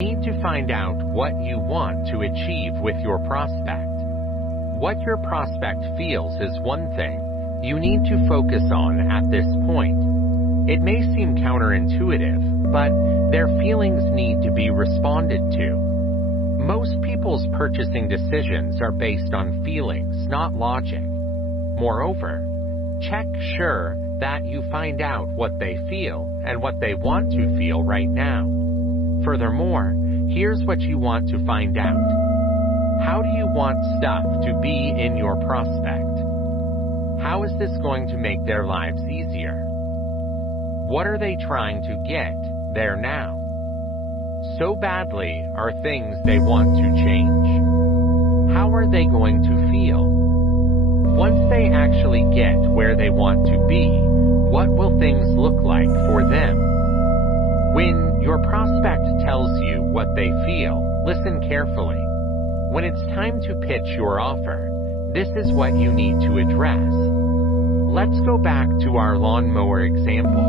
You need to find out what you want to achieve with your prospect. What your prospect feels is one thing you need to focus on at this point. It may seem counterintuitive, but their feelings need to be responded to. Most people's purchasing decisions are based on feelings, not logic. Moreover, check sure that you find out what they feel and what they want to feel right now. Furthermore, here's what you want to find out. How do you want stuff to be in your prospect? How is this going to make their lives easier? What are they trying to get there now? So badly are things they want to change? How are they going to feel? Once they actually get where they want to be, what will things look like for them? When your prospect tells you what they feel, listen carefully. When it's time to pitch your offer, this is what you need to address. Let's go back to our lawnmower example.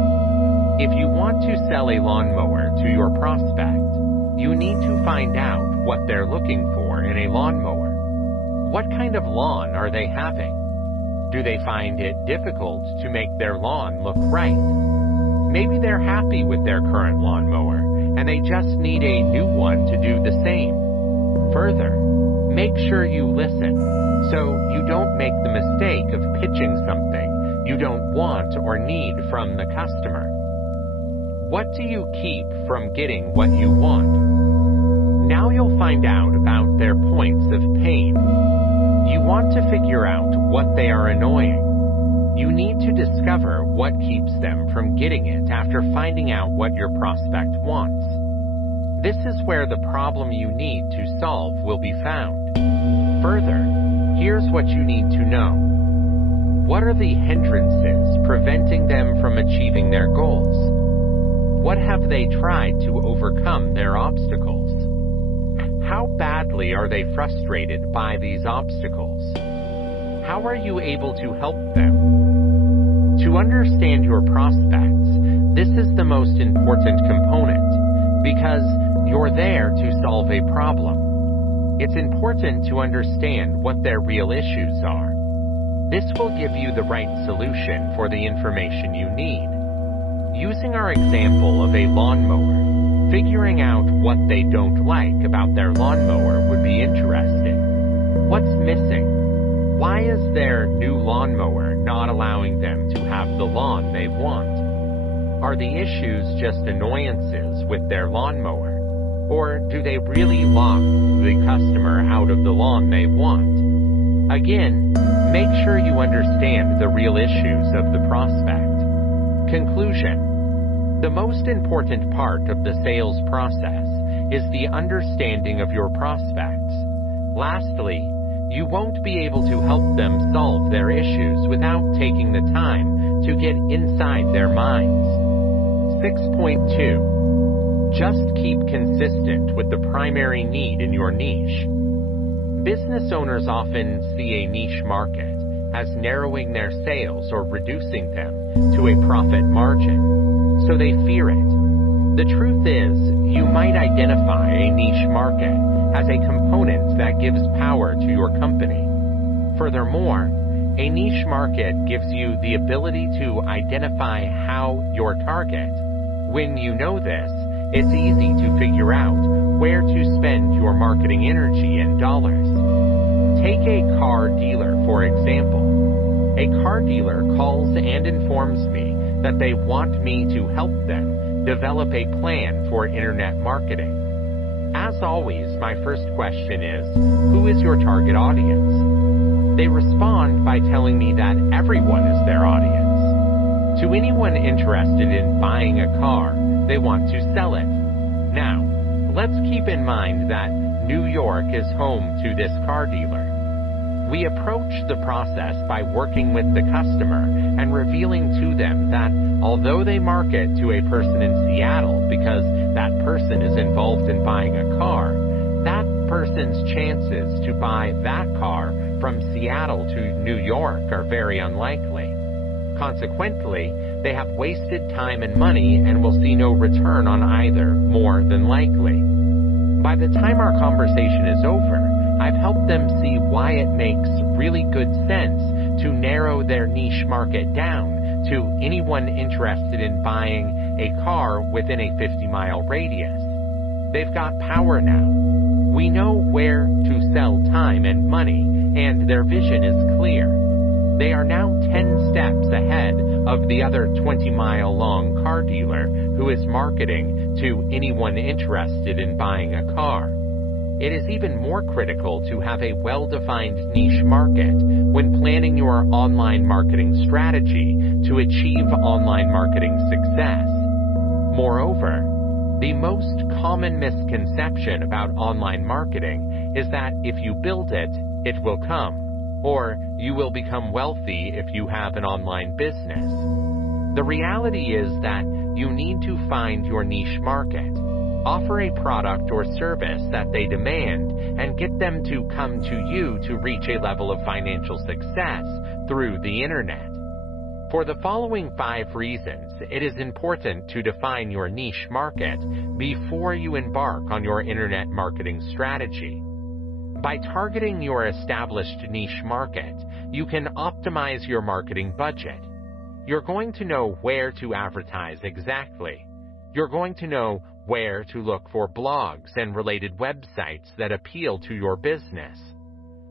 If you want to sell a lawnmower to your prospect, you need to find out what they're looking for in a lawnmower. What kind of lawn are they having? Do they find it difficult to make their lawn look right? Maybe they're happy with their current lawnmower, and they just need a new one to do the same. Further, make sure you listen, so you don't make the mistake of pitching something you don't want or need from the customer. What do you keep from getting what you want? Now you'll find out about their points of pain. You want to figure out what they are annoying. You need to discover what keeps them from getting it after finding out what your prospect wants. This is where the problem you need to solve will be found. Further, here's what you need to know. What are the hindrances preventing them from achieving their goals? What have they tried to overcome their obstacles? How badly are they frustrated by these obstacles? How are you able to help them? To understand your prospects, this is the most important component because you're there to solve a problem. It's important to understand what their real issues are. This will give you the right solution for the information you need. Using our example of a lawnmower, figuring out what they don't like about their lawnmower would be interesting. What's missing? Why is their new lawnmower not allowing them to have the lawn they want? Are the issues just annoyances with their lawnmower? Or do they really lock the customer out of the lawn they want? Again, make sure you understand the real issues of the prospect. Conclusion. The most important part of the sales process is the understanding of your prospects. Lastly, you won't be able to help them solve their issues without taking the time to get inside their minds. 6.2. Just keep consistent with the primary need in your niche. Business owners often see a niche market as narrowing their sales or reducing them to a profit margin, so they fear it. The truth is, you might identify a niche market as a component that gives power to your company. Furthermore, a niche market gives you the ability to identify how your target. When you know this, it's easy to figure out where to spend your marketing energy and dollars. Take a car dealer, for example. A car dealer calls and informs me that they want me to help them develop a plan for internet marketing. As always, my first question is, who is your target audience? They respond by telling me that everyone is their audience. To anyone interested in buying a car, they want to sell it. Now, let's keep in mind that New York is home to this car dealer. We approach the process by working with the customer and revealing to them that although they market to a person in Seattle because that person is involved in buying a car, that person's chances to buy that car from Seattle to New York are very unlikely. Consequently, they have wasted time and money and will see no return on either, more than likely. By the time our conversation is over, I've helped them see why it makes really good sense to narrow their niche market down to anyone interested in buying a car within a 50-mile radius. They've got power now. We know where to sell time and money, and their vision is clear. They are now 10 steps ahead of the other 20-mile-long car dealer who is marketing to anyone interested in buying a car. It is even more critical to have a well-defined niche market when planning your online marketing strategy to achieve online marketing success. Moreover, the most common misconception about online marketing is that if you build it, it will come, or you will become wealthy if you have an online business. The reality is that you need to find your niche market, offer a product or service that they demand, and get them to come to you to reach a level of financial success through the internet. For the following 5 reasons, it is important to define your niche market before you embark on your internet marketing strategy. By targeting your established niche market, you can optimize your marketing budget. You're going to know where to advertise exactly. You're going to know where to look for blogs and related websites that appeal to your business.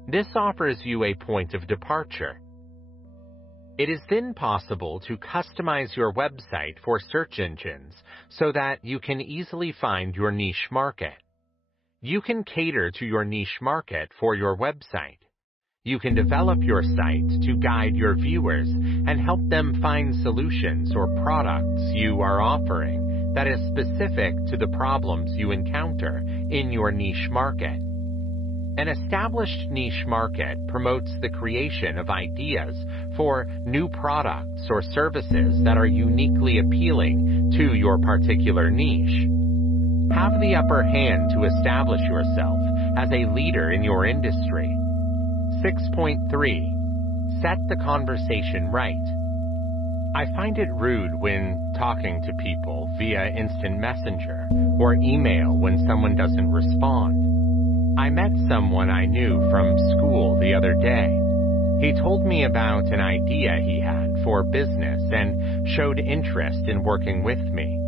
This offers you a point of departure. It is then possible to customize your website for search engines so that you can easily find your niche market. You can cater to your niche market for your website. You can develop your site to guide your viewers and help them find solutions or products you are offering that is specific to the problems you encounter in your niche market. An established niche market promotes the creation of ideas for new products or services that are uniquely appealing to your particular niche. Have the upper hand to establish yourself as a leader in your industry. 6.3. Set the conversation right. I find it rude when talking to people via instant messenger or email when someone doesn't respond. I met someone I knew from school the other day. He told me about an idea he had for business and showed interest in working with me.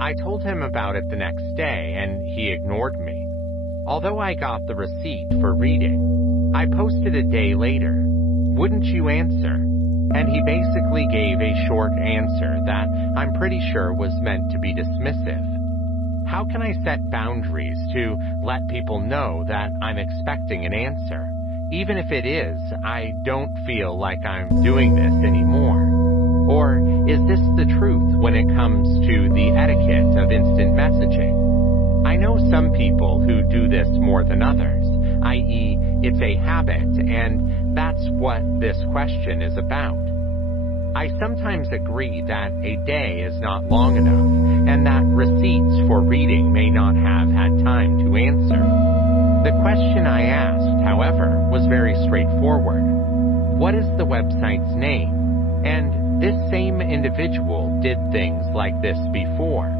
I told him about it the next day and he ignored me. Although I got the receipt for reading, I posted a day later, "Wouldn't you answer?" And he basically gave a short answer that I'm pretty sure was meant to be dismissive. How can I set boundaries to let people know that I'm expecting an answer? Even if it is, I don't feel like I'm doing this anymore. Or is this the truth when it comes to the etiquette of instant messaging? I know some people who do this more than others, i.e., it's a habit, and that's what this question is about. I sometimes agree that a day is not long enough, and that receipts for reading may not have had time to answer. The question I asked, however, was very straightforward. What is the website's name? And this same individual did things like this before.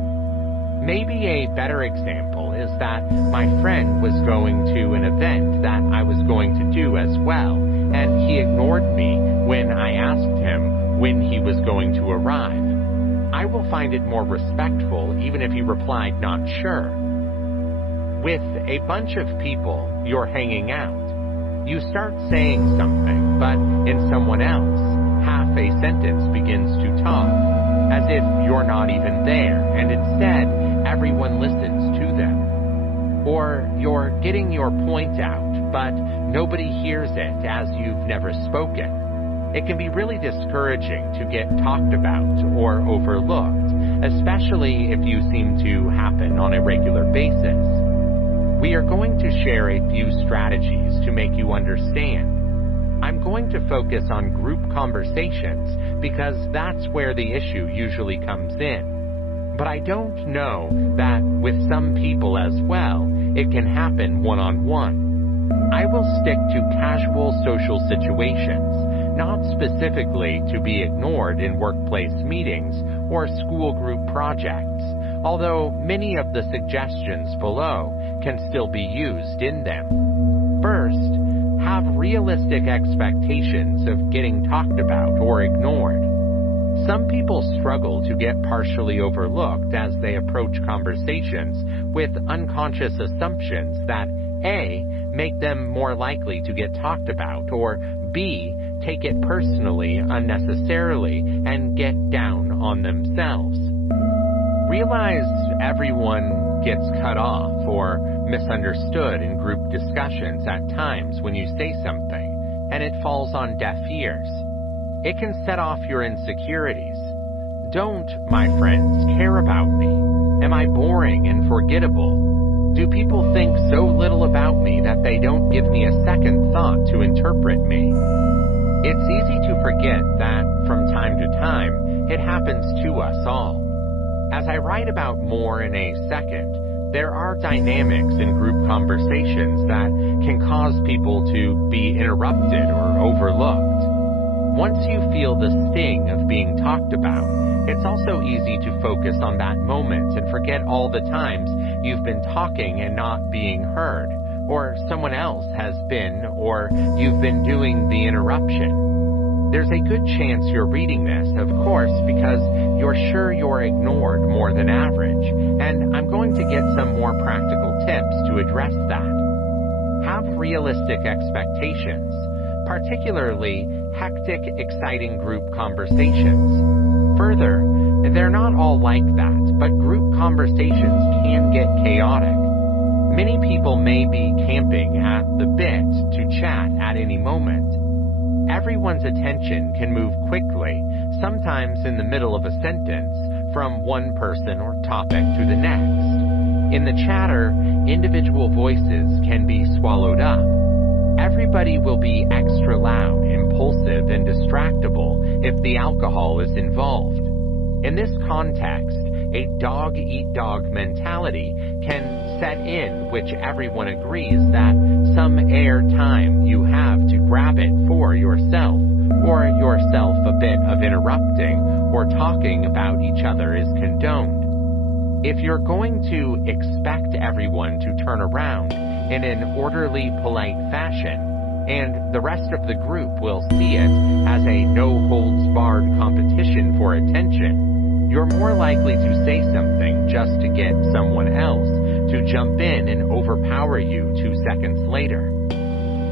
Maybe a better example is that my friend was going to an event that I was going to do as well, and he ignored me when I asked him when he was going to arrive. I will find it more respectful even if he replied not sure. With a bunch of people you're hanging out, you start saying something, but in someone else, half a sentence begins to talk, as if you're not even there, and instead, everyone listens to them. Or you're getting your point out, but nobody hears it as you've never spoken. It can be really discouraging to get talked about or overlooked, especially if you seem to happen on a regular basis. We are going to share a few strategies to make you understand. I'm going to focus on group conversations because that's where the issue usually comes in. But I don't know that with some people as well, it can happen one-on-one. I will stick to casual social situations, not specifically to be ignored in workplace meetings or school group projects, although many of the suggestions below can still be used in them. First, have realistic expectations of getting talked about or ignored. Some people struggle to get partially overlooked as they approach conversations with unconscious assumptions that A, make them more likely to get talked about, or B, take it personally unnecessarily and get down on themselves. Realize everyone gets cut off or misunderstood in group discussions at times when you say something, and it falls on deaf ears. It can set off your insecurities. Don't, my friends, care about me? Am I boring and forgettable? Do people think so little about me that they don't give me a second thought to interpret me? It's easy to forget that, from time to time, it happens to us all. As I write about more in a second, there are dynamics in group conversations that can cause people to be interrupted or overlooked. Once you feel the sting of being talked about, it's also easy to focus on that moment and forget all the times you've been talking and not being heard, or someone else has been, or you've been doing the interruption. There's a good chance you're reading this, of course, because you're sure you're ignored more than average, and I'm going to get some more practical tips to address that. Have realistic expectations, particularly hectic, exciting group conversations. Further, they're not all like that, but group conversations can get chaotic. Many people may be camping at the bit to chat at any moment. Everyone's attention can move quickly, sometimes in the middle of a sentence, from one person or topic to the next. In the chatter, individual voices can be swallowed up. Everybody will be extra loud, impulsive, and distractible if the alcohol is involved. In this context, a dog-eat-dog mentality can set in, which everyone agrees that some air time you have to grab it for yourself, or yourself a bit of interrupting or talking about each other is condoned. If you're going to expect everyone to turn around in an orderly, polite fashion, and the rest of the group will see it as a no-holds-barred competition for attention, you're more likely to say something just to get someone else to jump in and overpower you 2 seconds later.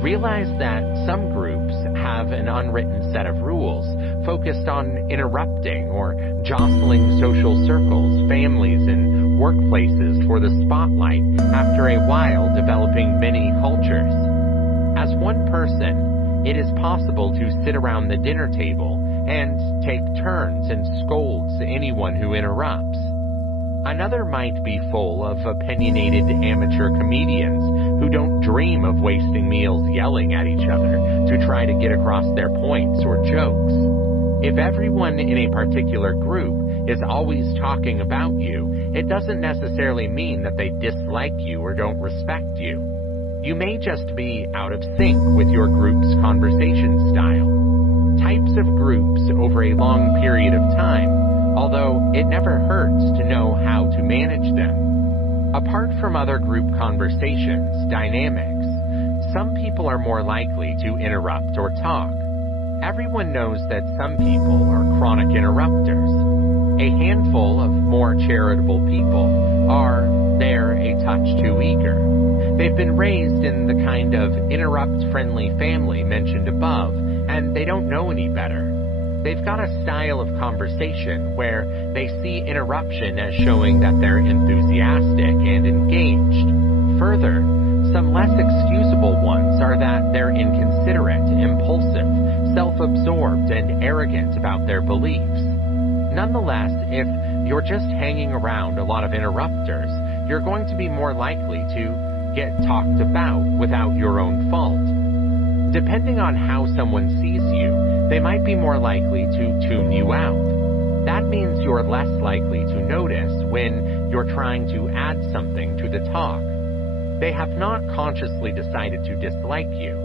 Realize that some groups have an unwritten set of rules focused on interrupting or jostling social circles, families, and workplaces for the spotlight, after a while developing many cultures. As one person, it is possible to sit around the dinner table and take turns and scolds anyone who interrupts. Another might be full of opinionated amateur comedians who don't dream of wasting meals yelling at each other to try to get across their points or jokes. If everyone in a particular group is always talking about you, it doesn't necessarily mean that they dislike you or don't respect you. You may just be out of sync with your group's conversation style. Types of groups over a long period of time, although it never hurts to know how to manage them. Apart from other group conversations, dynamics, some people are more likely to interrupt or talk. Everyone knows that some people are chronic interrupters. A handful of more charitable people are there a touch too eager. They've been raised in the kind of interrupt-friendly family mentioned above, and they don't know any better. They've got a style of conversation where they see interruption as showing that they're enthusiastic and engaged. Further, some less excusable ones are that they're inconsiderate, impulsive, self-absorbed, and arrogant about their beliefs. Nonetheless, if you're just hanging around a lot of interrupters, you're going to be more likely to get talked about without your own fault. Depending on how someone sees you, they might be more likely to tune you out. That means you're less likely to notice when you're trying to add something to the talk. They have not consciously decided to dislike you.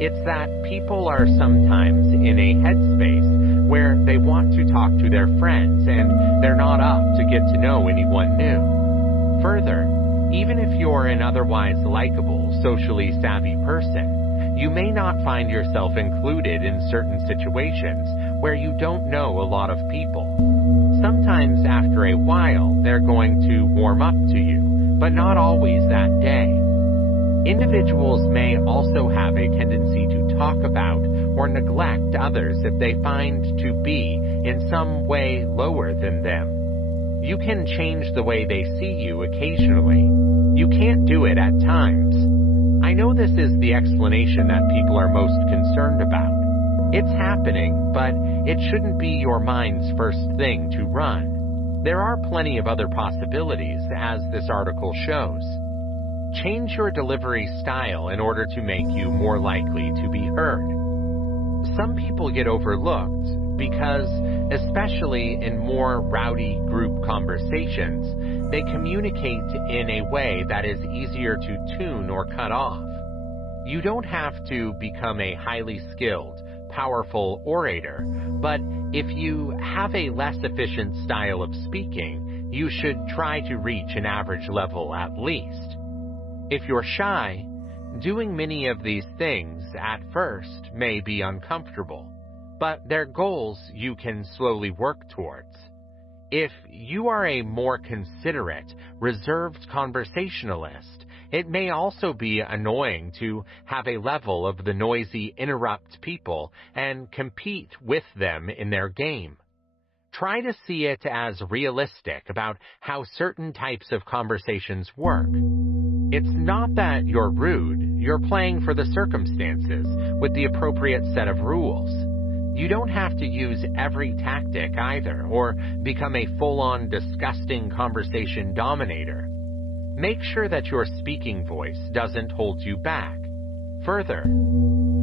It's that people are sometimes in a headspace where they want to talk to their friends and they're not up to get to know anyone new. Further, Even if you're an otherwise likable, socially savvy person, you may not find yourself included in certain situations where you don't know a lot of people. Sometimes after a while, they're going to warm up to you, but not always that day. Individuals may also have a tendency to talk about or neglect others if they find to be in some way lower than them. You can change the way they see you occasionally. You can't do it at times. I know this is the explanation that people are most concerned about. It's happening, but it shouldn't be your mind's first thing to run. There are plenty of other possibilities, as this article shows. Change your delivery style in order to make you more likely to be heard. Some people get overlooked because, especially in more rowdy group conversations, they communicate in a way that is easier to tune or cut off. You don't have to become a highly skilled, powerful orator, but if you have a less efficient style of speaking, you should try to reach an average level at least. If you're shy, doing many of these things at first may be uncomfortable, but they're goals you can slowly work towards. If you are a more considerate, reserved conversationalist, it may also be annoying to have a level of the noisy interrupt people and compete with them in their game. Try to see it as realistic about how certain types of conversations work. It's not that you're rude, you're playing for the circumstances with the appropriate set of rules. You don't have to use every tactic either, or become a full-on disgusting conversation dominator. Make sure that your speaking voice doesn't hold you back. Further,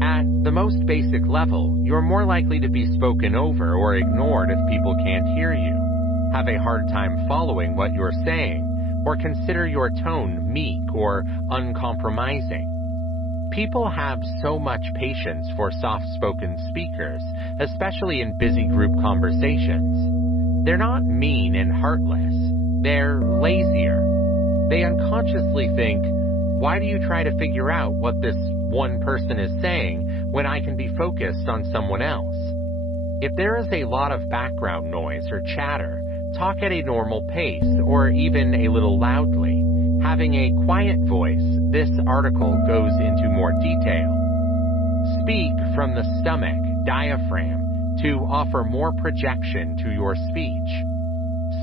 at the most basic level, you're more likely to be spoken over or ignored if people can't hear you, have a hard time following what you're saying, or consider your tone meek or uncompromising. People have so much patience for soft-spoken speakers, especially in busy group conversations. They're not mean and heartless. They're lazier. They unconsciously think, why do you try to figure out what this one person is saying when I can be focused on someone else? If there is a lot of background noise or chatter, talk at a normal pace or even a little loudly. Having a quiet voice, this article goes into more detail. Speak from the stomach, diaphragm, to offer more projection to your speech.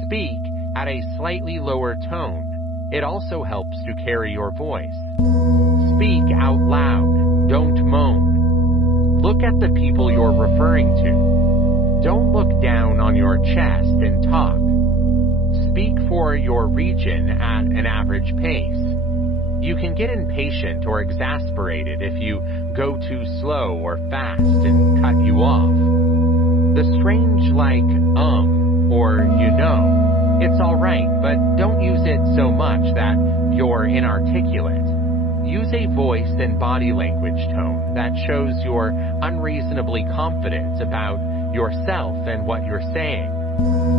Speak at a slightly lower tone. It also helps to carry your voice. Speak out loud. Don't moan. Look at the people you're referring to. Don't look down on your chest and talk. Speak for your region at an average pace. You can get impatient or exasperated if you go too slow or fast and cut you off. The strange like or it's alright, but don't use it so much that you're inarticulate. Use a voice and body language tone that shows you're unreasonably confident about yourself and what you're saying.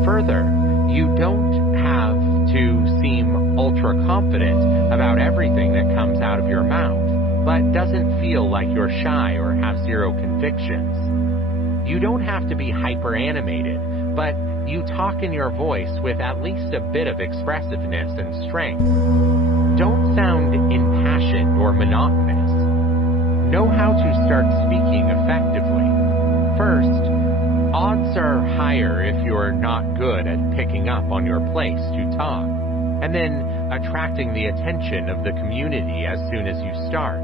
Further, you don't have to seem ultra-confident about everything that comes out of your mouth, but doesn't feel like you're shy or have zero convictions. You don't have to be hyper-animated, but you talk in your voice with at least a bit of expressiveness and strength. Don't sound impassioned or monotonous. Know how to start speaking effectively. First, odds are higher if you're not good at picking up on your place to talk, and then attracting the attention of the community as soon as you start.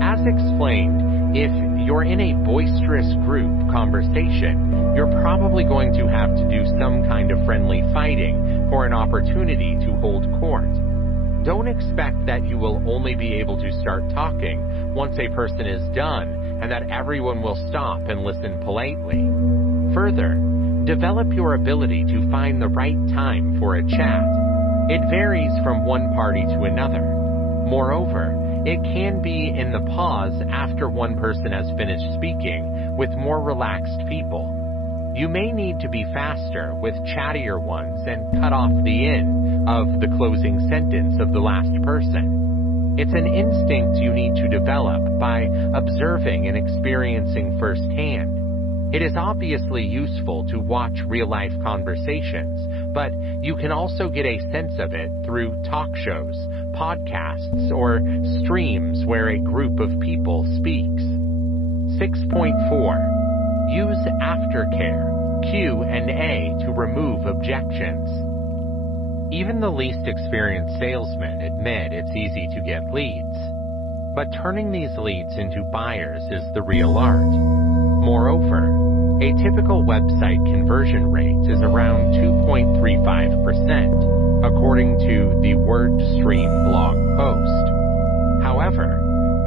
As explained, if you're in a boisterous group conversation, you're probably going to have to do some kind of friendly fighting for an opportunity to hold court. Don't expect that you will only be able to start talking once a person is done and that everyone will stop and listen politely. Further, develop your ability to find the right time for a chat. It varies from one party to another. Moreover, it can be in the pause after one person has finished speaking with more relaxed people. You may need to be faster with chattier ones and cut off the end of the closing sentence of the last person. It's an instinct you need to develop by observing and experiencing firsthand. It is obviously useful to watch real-life conversations, but you can also get a sense of it through talk shows, podcasts, or streams where a group of people speaks. 6.4. Use aftercare, Q&A to remove objections. Even the least experienced salesmen admit it's easy to get leads, but turning these leads into buyers is the real art. Moreover, a typical website conversion rate is around 2.35%, according to the WordStream blog post. However,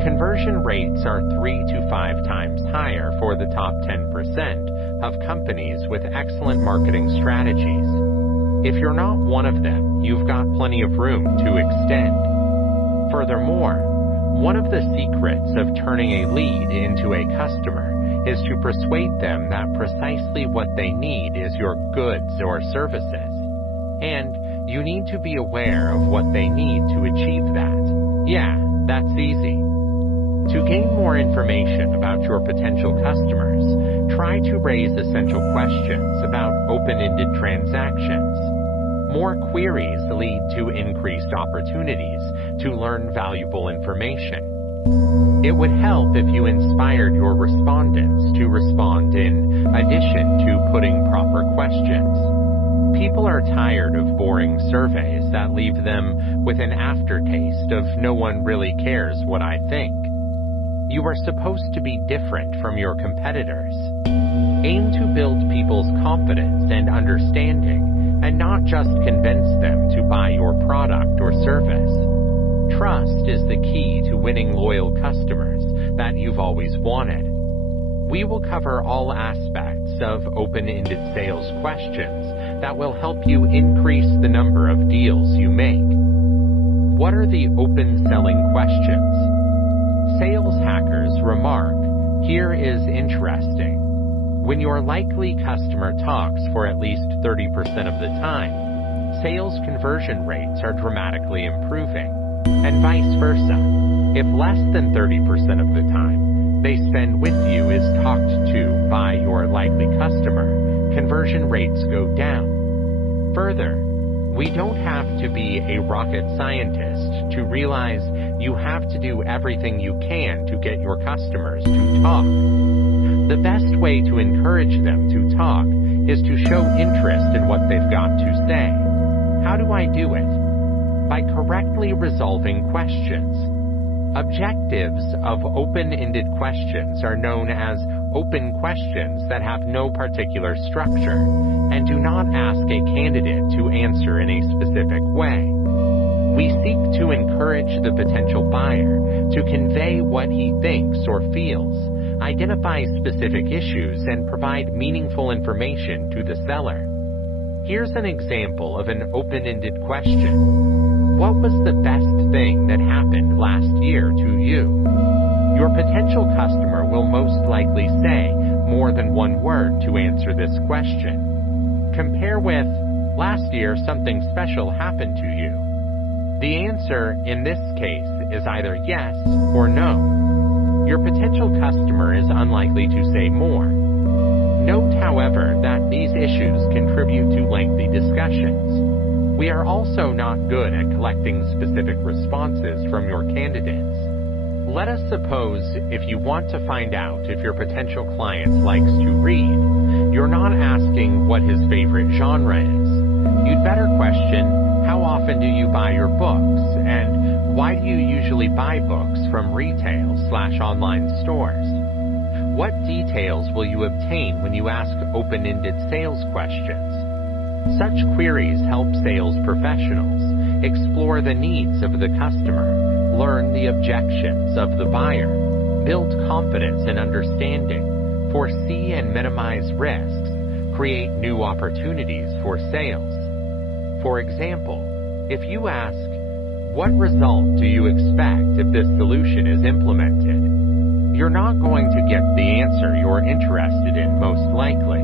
conversion rates are 3 to 5 times higher for the top 10% of companies with excellent marketing strategies. If you're not one of them, you've got plenty of room to extend. Furthermore, one of the secrets of turning a lead into a customer is to persuade them that precisely what they need is your goods or services. And you need to be aware of what they need to achieve that. Yeah, that's easy. To gain more information about your potential customers, try to raise essential questions about open-ended transactions. More queries lead to increased opportunities to learn valuable information. It would help if you inspired your respondents to respond in addition to putting proper questions. People are tired of boring surveys that leave them with an aftertaste of no one really cares what I think. You are supposed to be different from your competitors. Aim to build people's confidence and understanding, and not just convince them to buy your product or service. Trust is the key to winning loyal customers that you've always wanted. We will cover all aspects of open-ended sales questions that will help you increase the number of deals you make. What are the open selling questions? Sales hackers remark, here is interesting. When your likely customer talks for at least 30% of the time, sales conversion rates are dramatically improving, and vice versa. If less than 30% of the time they spend with you is talked to by your likely customer, conversion rates go down. Further, we don't have to be a rocket scientist to realize you have to do everything you can to get your customers to talk. The best way to encourage them to talk is to show interest in what they've got to say. How do I do it? By correctly resolving questions. Objectives of open-ended questions are known as open questions that have no particular structure and do not ask a candidate to answer in a specific way. We seek to encourage the potential buyer to convey what he thinks or feels, identify specific issues, and provide meaningful information to the seller. Here's an example of an open-ended question. What was the best thing that happened last year to you? Your potential customer will most likely say more than one word to answer this question. Compare with, last year something special happened to you. The answer in this case is either yes or no. Your potential customer is unlikely to say more. Note, however, that these issues contribute to lengthy discussions. We are also not good at collecting specific responses from your candidates. Let us suppose if you want to find out if your potential client likes to read, you're not asking what his favorite genre is. You'd better question, how often do you buy your books, and why do you usually buy books from retail/online stores? What details will you obtain when you ask open-ended sales questions? Such queries help sales professionals explore the needs of the customer, learn the objections of the buyer, build confidence and understanding, foresee and minimize risks, create new opportunities for sales. For example, if you ask, what result do you expect if this solution is implemented? You're not going to get the answer you're interested in most likely,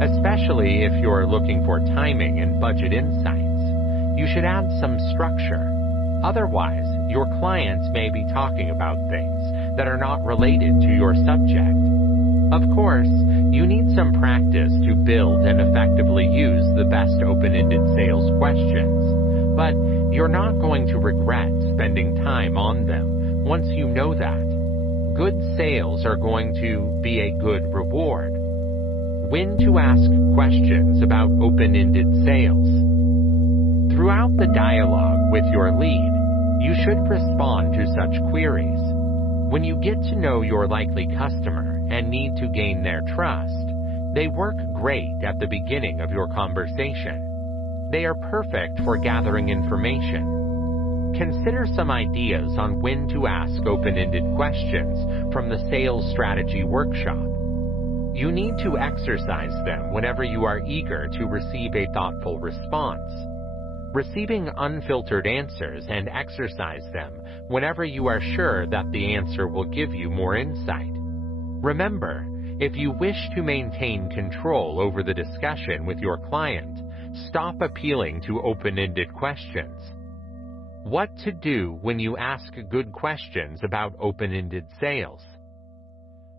especially if you're looking for timing and budget insights. you should add some structure. Otherwise, your clients may be talking about things that are not related to your subject. Of course, you need some practice to build and effectively use the best open-ended sales questions, but you're not going to regret spending time on them once you know that. Good sales are going to be a good reward. When to ask questions about open-ended sales. Throughout the dialogue with your lead, you should respond to such queries. When you get to know your likely customer and need to gain their trust, they work great at the beginning of your conversation. They are perfect for gathering information. Consider some ideas on when to ask open-ended questions from the sales strategy workshop. You need to exercise them whenever you are eager to receive a thoughtful response. Receiving unfiltered answers and exercise them whenever you are sure that the answer will give you more insight. Remember, if you wish to maintain control over the discussion with your client, stop appealing to open-ended questions. What to do when you ask good questions about open-ended sales?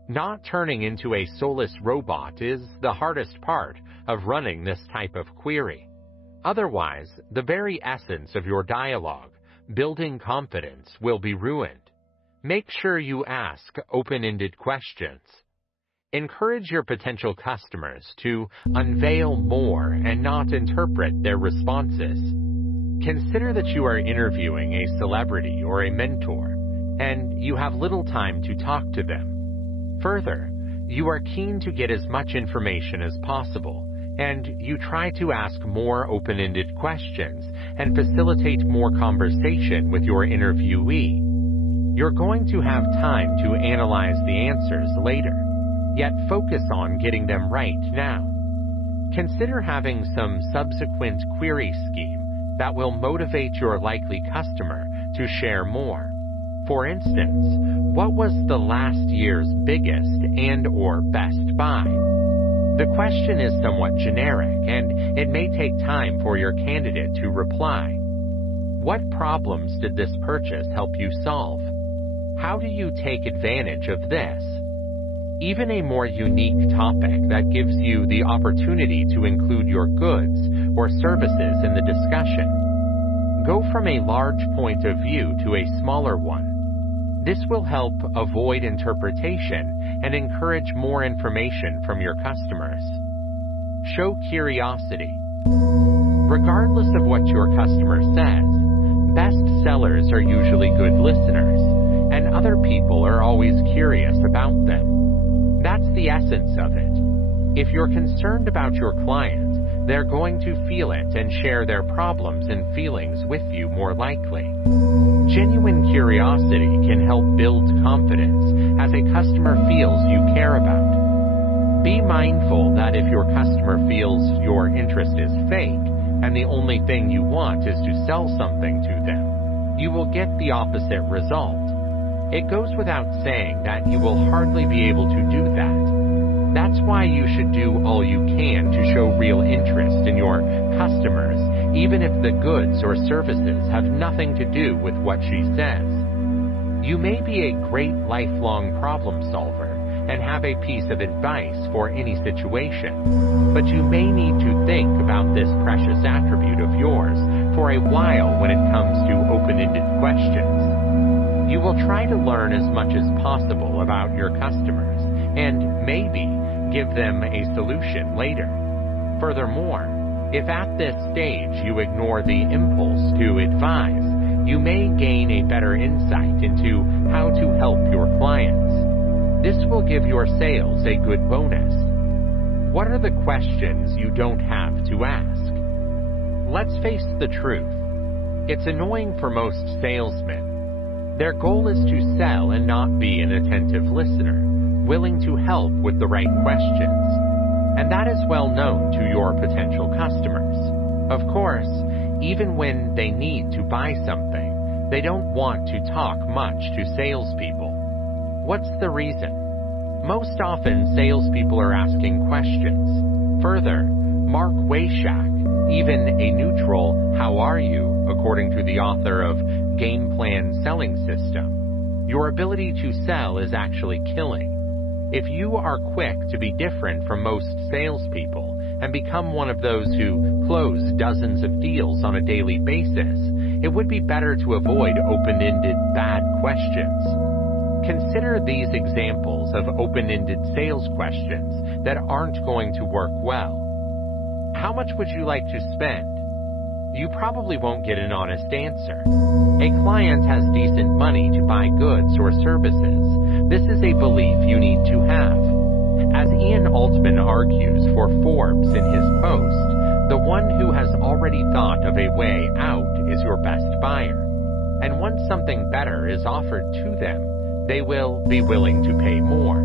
Not turning into a soulless robot is the hardest part of running this type of query. Otherwise, the very essence of your dialogue, building confidence, will be ruined. Make sure you ask open-ended questions. Encourage your potential customers to unveil more and not interpret their responses. Consider that you are interviewing a celebrity or a mentor, and you have little time to talk to them. Further, you are keen to get as much information as possible, and you try to ask more open-ended questions and facilitate more conversation with your interviewee. You're going to have time to analyze the answers later, yet focus on getting them right now. Consider having some subsequent query scheme that will motivate your likely customer to share more. For instance, what was the last year's biggest and/or best buy? The question is somewhat generic, and it may take time for your candidate to reply. What problems did this purchase help you solve? How do you take advantage of this? Even a more unique topic that gives you the opportunity to include your goods or services in the discussion. Go from a large point of view to a smaller one. This will help avoid interpretation and encourage more information from your customers. Show curiosity. Regardless of what your customer says, best sellers are usually good listeners, and other people are always curious about them. That's the essence of it. If you're concerned about your client, they're going to feel it and share their problems and feelings with you more likely. Genuine curiosity can help build confidence as a customer feels you care about. Be mindful that if your customer feels your interest is fake and the only thing you want is to sell something to them, you will get the opposite result. It goes without saying that you will hardly be able to do that. That's why you should do all you can to show real interest in your customers, even if the goods or services have nothing to do with what she says. You may be a great lifelong problem solver and have a piece of advice for any situation, but you may need to think about this precious attribute of yours for a while when it comes to open-ended questions. You will try to learn as much as possible about your customers and maybe give them a solution later. Furthermore, if at this stage you ignore the impulse to advise, you may gain a better insight into how to help your clients. This will give your sales a good bonus. What are the questions you don't have to ask? Let's face the truth. It's annoying for most salesmen. Their goal is to sell and not be an attentive listener, willing to help with the right questions. And that is well known to your potential customers. Of course, even when they need to buy something, they don't want to talk much to salespeople. What's the reason? Most often, salespeople are asking questions. Further, Mark Weishak, Even a neutral "how are you," according to the author of Game Plan Selling System, your ability to sell is actually killing. If you are quick to be different from most salespeople and become one of those who close dozens of deals on a daily basis, it would be better to avoid open-ended bad questions. Consider these examples of open-ended sales questions that aren't going to work well. How much would you like to spend? You probably won't get an honest answer. A client has decent money to buy goods or services. This is a belief you need to have. As Ian Altman argues for Forbes in his post, the one who has already thought of a way out is your best buyer. And once something better is offered to them, they will be willing to pay more.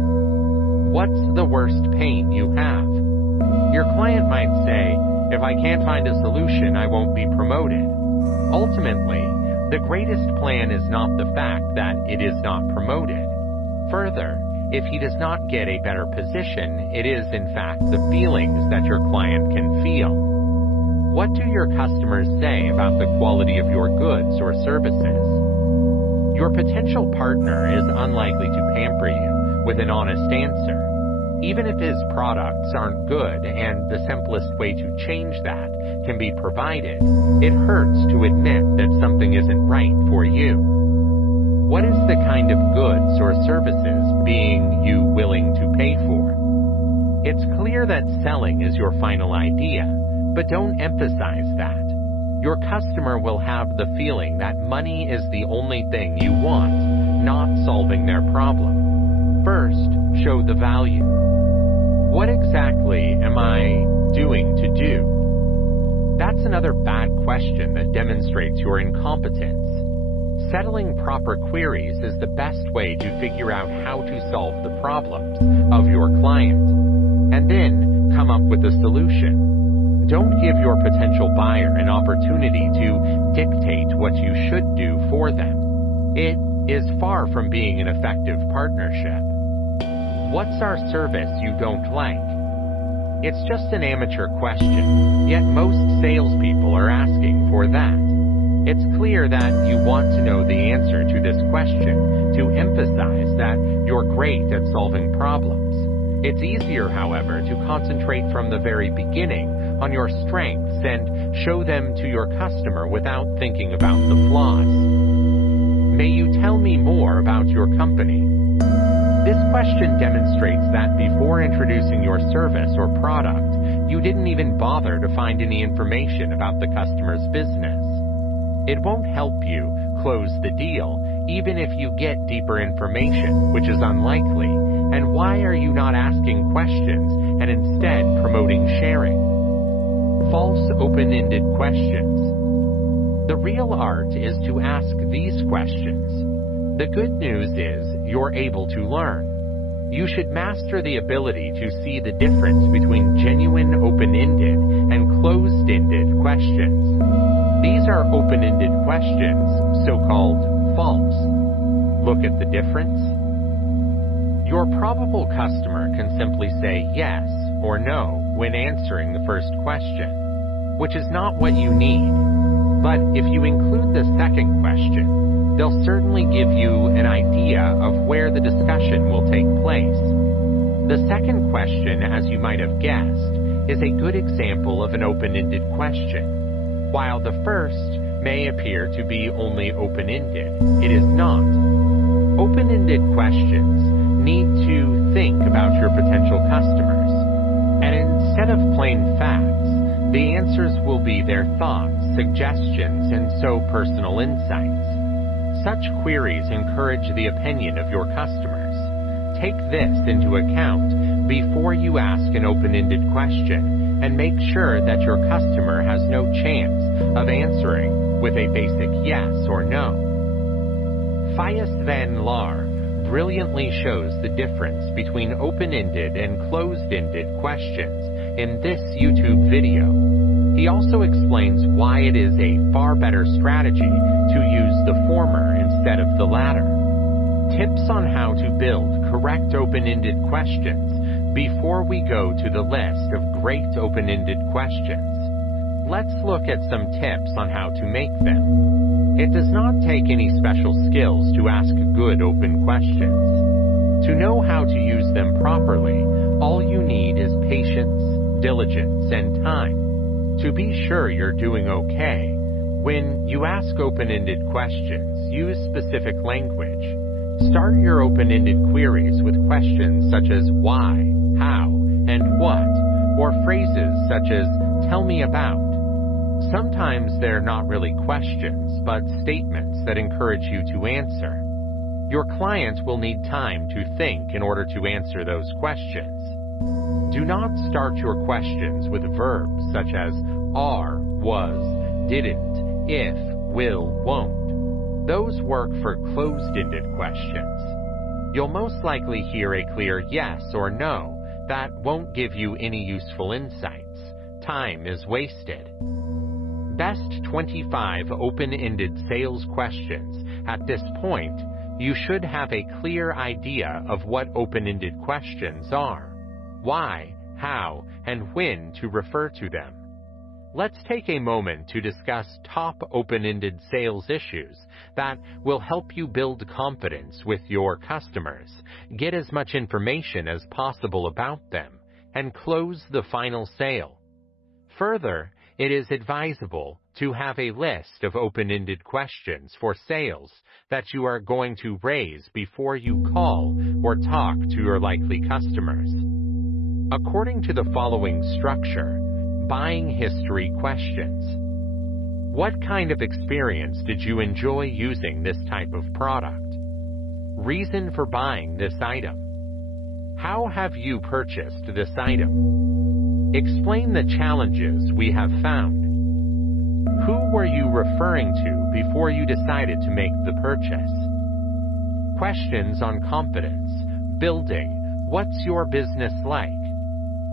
What's the worst pain you have? Your client might say, "If I can't find a solution, I won't be promoted." Ultimately, the greatest plan is not the fact that it is not promoted. Further, if he does not get a better position, it is in fact the feelings that your client can feel. What do your customers say about the quality of your goods or services? Your potential partner is unlikely to pamper you with an honest answer. Even if his products aren't good and the simplest way to change that can be provided, it hurts to admit that something isn't right for you. What is the kind of goods or services being you willing to pay for? It's clear that selling is your final idea, but don't emphasize that. Your customer will have the feeling that money is the only thing you want, not solving their problem. First, show the value. What exactly am I doing to do? That's another bad question that demonstrates your incompetence. Settling proper queries is the best way to figure out how to solve the problems of your client, and then come up with a solution. Don't give your potential buyer an opportunity to dictate what you should do for them. It is far from being an effective partnership. What's our service you don't like? It's just an amateur question, yet most salespeople are asking for that. It's clear that you want to know the answer to this question to emphasize that you're great at solving problems. It's easier, however, to concentrate from the very beginning on your strengths and show them to your customer without thinking about the flaws. May you tell me more about your company? This question demonstrates that before introducing your service or product, you didn't even bother to find any information about the customer's business. It won't help you close the deal, even if you get deeper information, which is unlikely. And why are you not asking questions and instead promoting sharing? False open-ended questions. The real art is to ask these questions. The good news is you're able to learn. You should master the ability to see the difference between genuine open-ended and closed-ended questions. These are open-ended questions, so-called false. Look at the difference. Your probable customer can simply say yes or no when answering the first question, which is not what you need. But if you include the second question, they'll certainly give you an idea of where the discussion will take place. The second question, as you might have guessed, is a good example of an open-ended question. While the first may appear to be only open-ended, it is not. Open-ended questions need to think about your potential customers, and instead of plain facts, the answers will be their thoughts, suggestions, and so personal insights. Such queries encourage the opinion of your customers. Take this into account before you ask an open-ended question, and make sure that your customer has no chance of answering with a basic yes or no. Fias van Laar brilliantly shows the difference between open-ended and closed-ended questions in this YouTube video. He also explains why it is a far better strategy to use the former instead of the latter. Tips on how to build correct open-ended questions before we go to the list of great open-ended questions. Let's look at some tips on how to make them. It does not take any special skills to ask good open questions. To know how to use them properly, all you need is patience, diligence, and time. To be sure you're doing okay, when you ask open-ended questions, use specific language. Start your open-ended queries with questions such as why, how, and what, or phrases such as tell me about. Sometimes they're not really questions, but statements that encourage you to answer. Your client will need time to think in order to answer those questions. Do not start your questions with verbs such as are, was, didn't, if, will, won't. Those work for closed-ended questions. You'll most likely hear a clear yes or no that won't give you any useful insights. Time is wasted. Best 25 open-ended sales questions. At this point, you should have a clear idea of what open-ended questions are, why, how, and when to refer to them. Let's take a moment to discuss top open-ended sales issues that will help you build confidence with your customers, get as much information as possible about them, and close the final sale. Further, it is advisable to have a list of open-ended questions for sales that you are going to raise before you call or talk to your likely customers. According to the following structure, buying history questions. What kind of experience did you enjoy using this type of product? Reason for buying this item. How have you purchased this item? Explain the challenges we have found. Who were you referring to before you decided to make the purchase? Questions on confidence, building. What's your business like?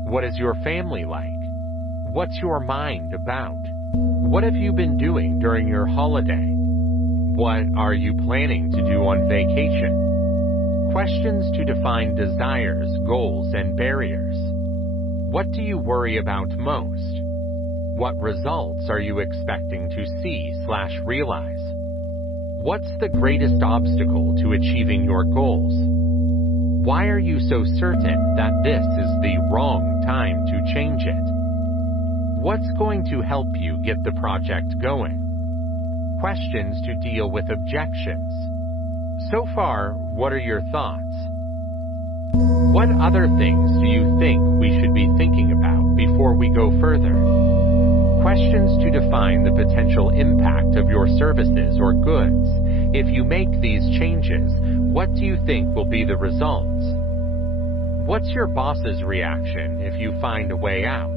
What is your family like? What's your mind about? What have you been doing during your holiday? What are you planning to do on vacation? Questions to define desires, goals, and barriers. What do you worry about most? What results are you expecting to see/realize? What's the greatest obstacle to achieving your goals? Why are you so certain that this is the wrong time to change it? What's going to help you get the project going? Questions to deal with objections. So far, what are your thoughts? What other things do you think we should be thinking about before we go further? Questions to define the potential impact of your services or goods. If you make these changes, what do you think will be the results? What's your boss's reaction if you find a way out?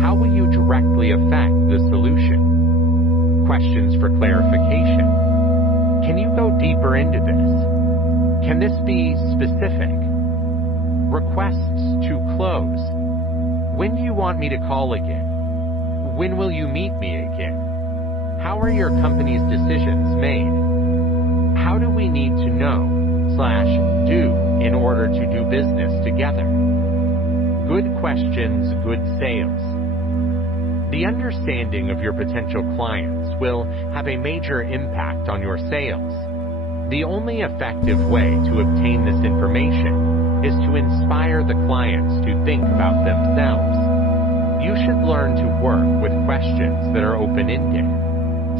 How will you directly affect the solution? Questions for clarification. Can you go deeper into this? Can this be specific? Requests to close. When do you want me to call again? When will you meet me again? How are your company's decisions made? How do we need to know/do in order to do business together? Good questions, good sales. The understanding of your potential clients will have a major impact on your sales. The only effective way to obtain this information is to inspire the clients to think about themselves. You should learn to work with questions that are open-ended.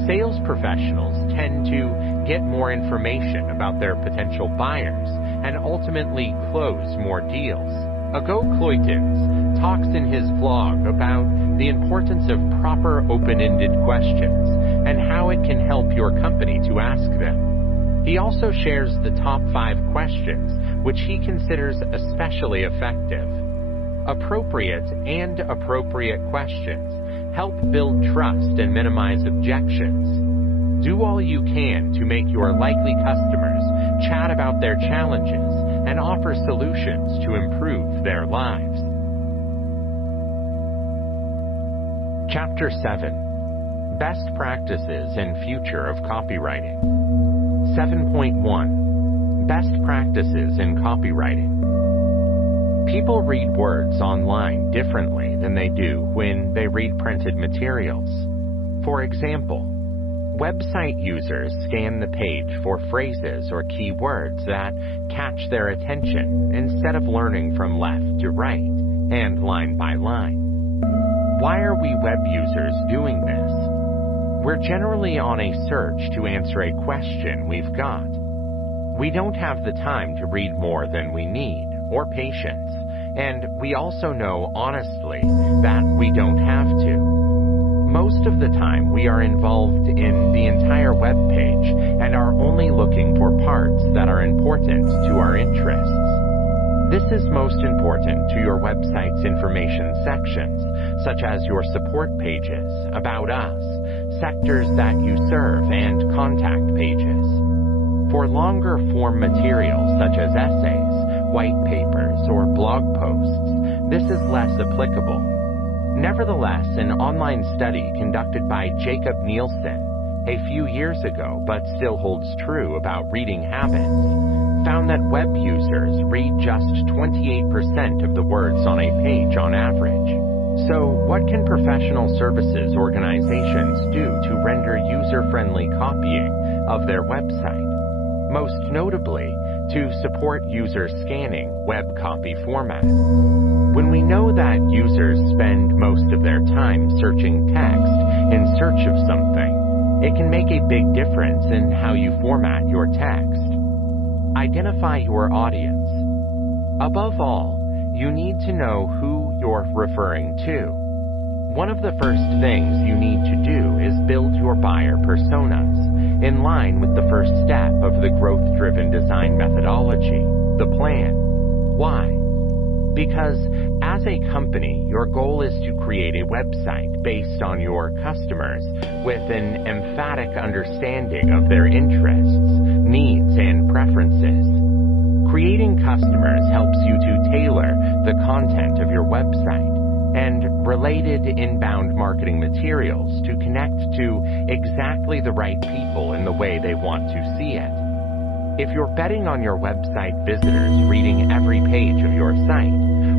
Sales professionals tend to get more information about their potential buyers and ultimately close more deals. Ago Cloytons talks in his vlog about the importance of proper open-ended questions and how it can help your company to ask them. He also shares the top 5 questions which he considers especially effective. Appropriate and appropriate questions help build trust and minimize objections. Do all you can to make your likely customers chat about their challenges and offer solutions to improve their lives. Chapter 7. Best Practices and Future of Copywriting. 7.1. Best Practices in Copywriting. People read words online differently than they do when they read printed materials. For example, website users scan the page for phrases or keywords that catch their attention instead of learning from left to right and line by line. Why are we web users doing this? We're generally on a search to answer a question we've got. We don't have the time to read more than we need, or patience, and we also know honestly that we don't have to. Most of the time we are involved in the entire web page and are only looking for parts that are important to our interests. This is most important to your website's information sections, such as your support pages, about us, sectors that you serve, and contact pages. For longer form materials such as essays, white papers, or blog posts, this is less applicable. Nevertheless, an online study conducted by Jacob Nielsen a few years ago, but still holds true about reading habits, found that web users read just 28% of the words on a page on average. So, what can professional services organizations do to render user-friendly copying of their website? Most notably, to support user scanning web copy format. When we know that users spend most of their time searching text in search of something, it can make a big difference in how you format your text. Identify your audience. Above all, you need to know who you're referring to. One of the first things you need to do is build your buyer personas, in line with the first step of the growth-driven design methodology, the plan. Why? Because as a company, your goal is to create a website based on your customers with an emphatic understanding of their interests, needs, and preferences. Creating customers helps you to tailor the content of your website and related inbound marketing materials to connect to exactly the right people in the way they want to see it. If you're betting on your website visitors reading every page of your site,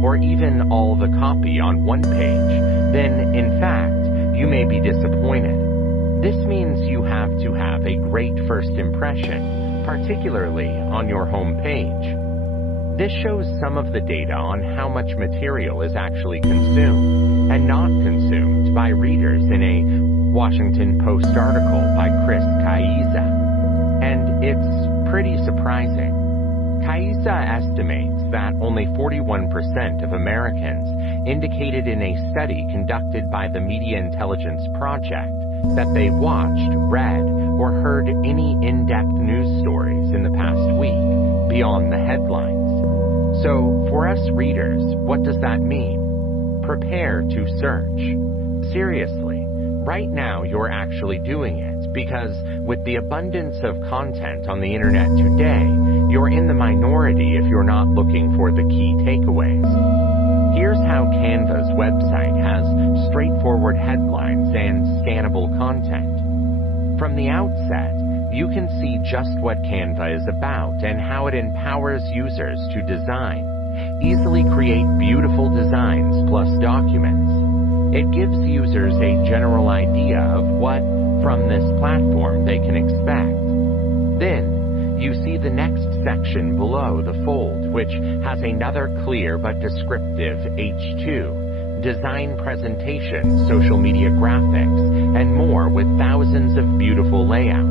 or even all the copy on one page, then, in fact, you may be disappointed. This means you have to have a great first impression, particularly on your home page. This shows some of the data on how much material is actually consumed and not consumed by readers in a Washington Post article by Chris Caiza. And it's pretty surprising. Caiza estimates that only 41% of Americans indicated in a study conducted by the Media Intelligence Project that they watched, read, or heard any in-depth news stories in the past week beyond the headlines. So, for us readers, what does that mean? Prepare to search. Seriously, right now you're actually doing it because with the abundance of content on the internet today, you're in the minority if you're not looking for the key takeaways. Here's how Canva's website has straightforward headlines and scannable content. From the outset, you can see just what Canva is about and how it empowers users to design, easily create beautiful designs plus documents. It gives users a general idea of what, from this platform, they can expect. Then, you see the next section below the fold, which has another clear but descriptive H2, design presentation, social media graphics, and more with thousands of beautiful layouts.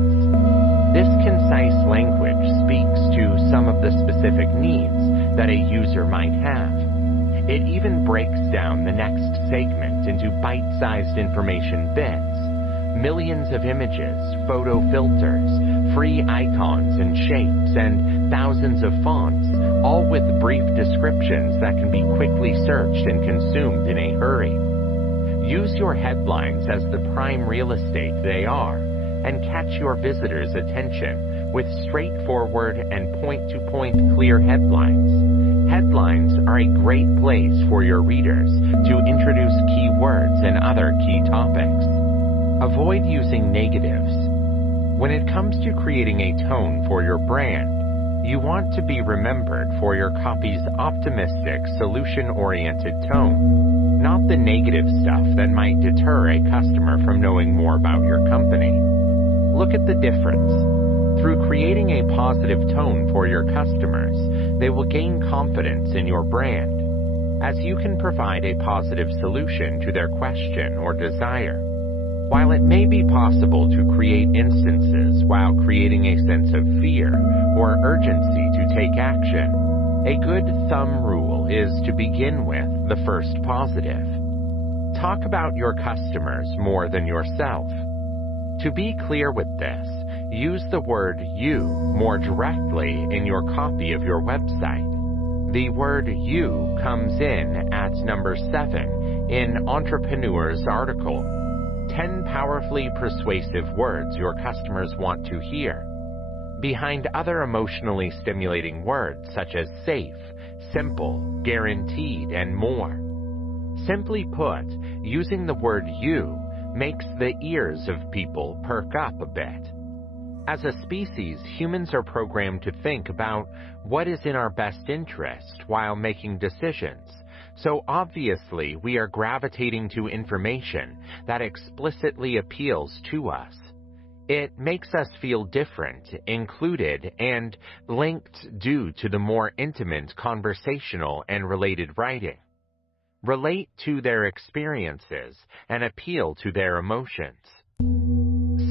This concise language speaks to some of the specific needs that a user might have. It even breaks down the next segment into bite-sized information bits, millions of images, photo filters, free icons and shapes, and thousands of fonts, all with brief descriptions that can be quickly searched and consumed in a hurry. Use your headlines as the prime real estate they are, and catch your visitors' attention with straightforward and point-to-point clear headlines. Headlines are a great place for your readers to introduce keywords and other key topics. Avoid using negatives. When it comes to creating a tone for your brand, you want to be remembered for your copy's optimistic, solution-oriented tone. not the negative stuff that might deter a customer from knowing more about your company. Look at the difference. Through creating a positive tone for your customers, they will gain confidence in your brand, as you can provide a positive solution to their question or desire. While it may be possible to create instances while creating a sense of fear or urgency to take action, a good thumb rule is to begin with the first positive. Talk about your customers more than yourself. To be clear with this, use the word you more directly in your copy of your website. The word you comes in at number 7 in Entrepreneur's article, 10 powerfully persuasive words your customers want to hear, behind other emotionally stimulating words such as safe, simple, guaranteed, and more. Simply put, using the word you makes the ears of people perk up a bit. As a species, humans are programmed to think about what is in our best interest while making decisions. So obviously, we are gravitating to information that explicitly appeals to us. It makes us feel different, included, and linked due to the more intimate conversational and related writing. Relate to their experiences and appeal to their emotions.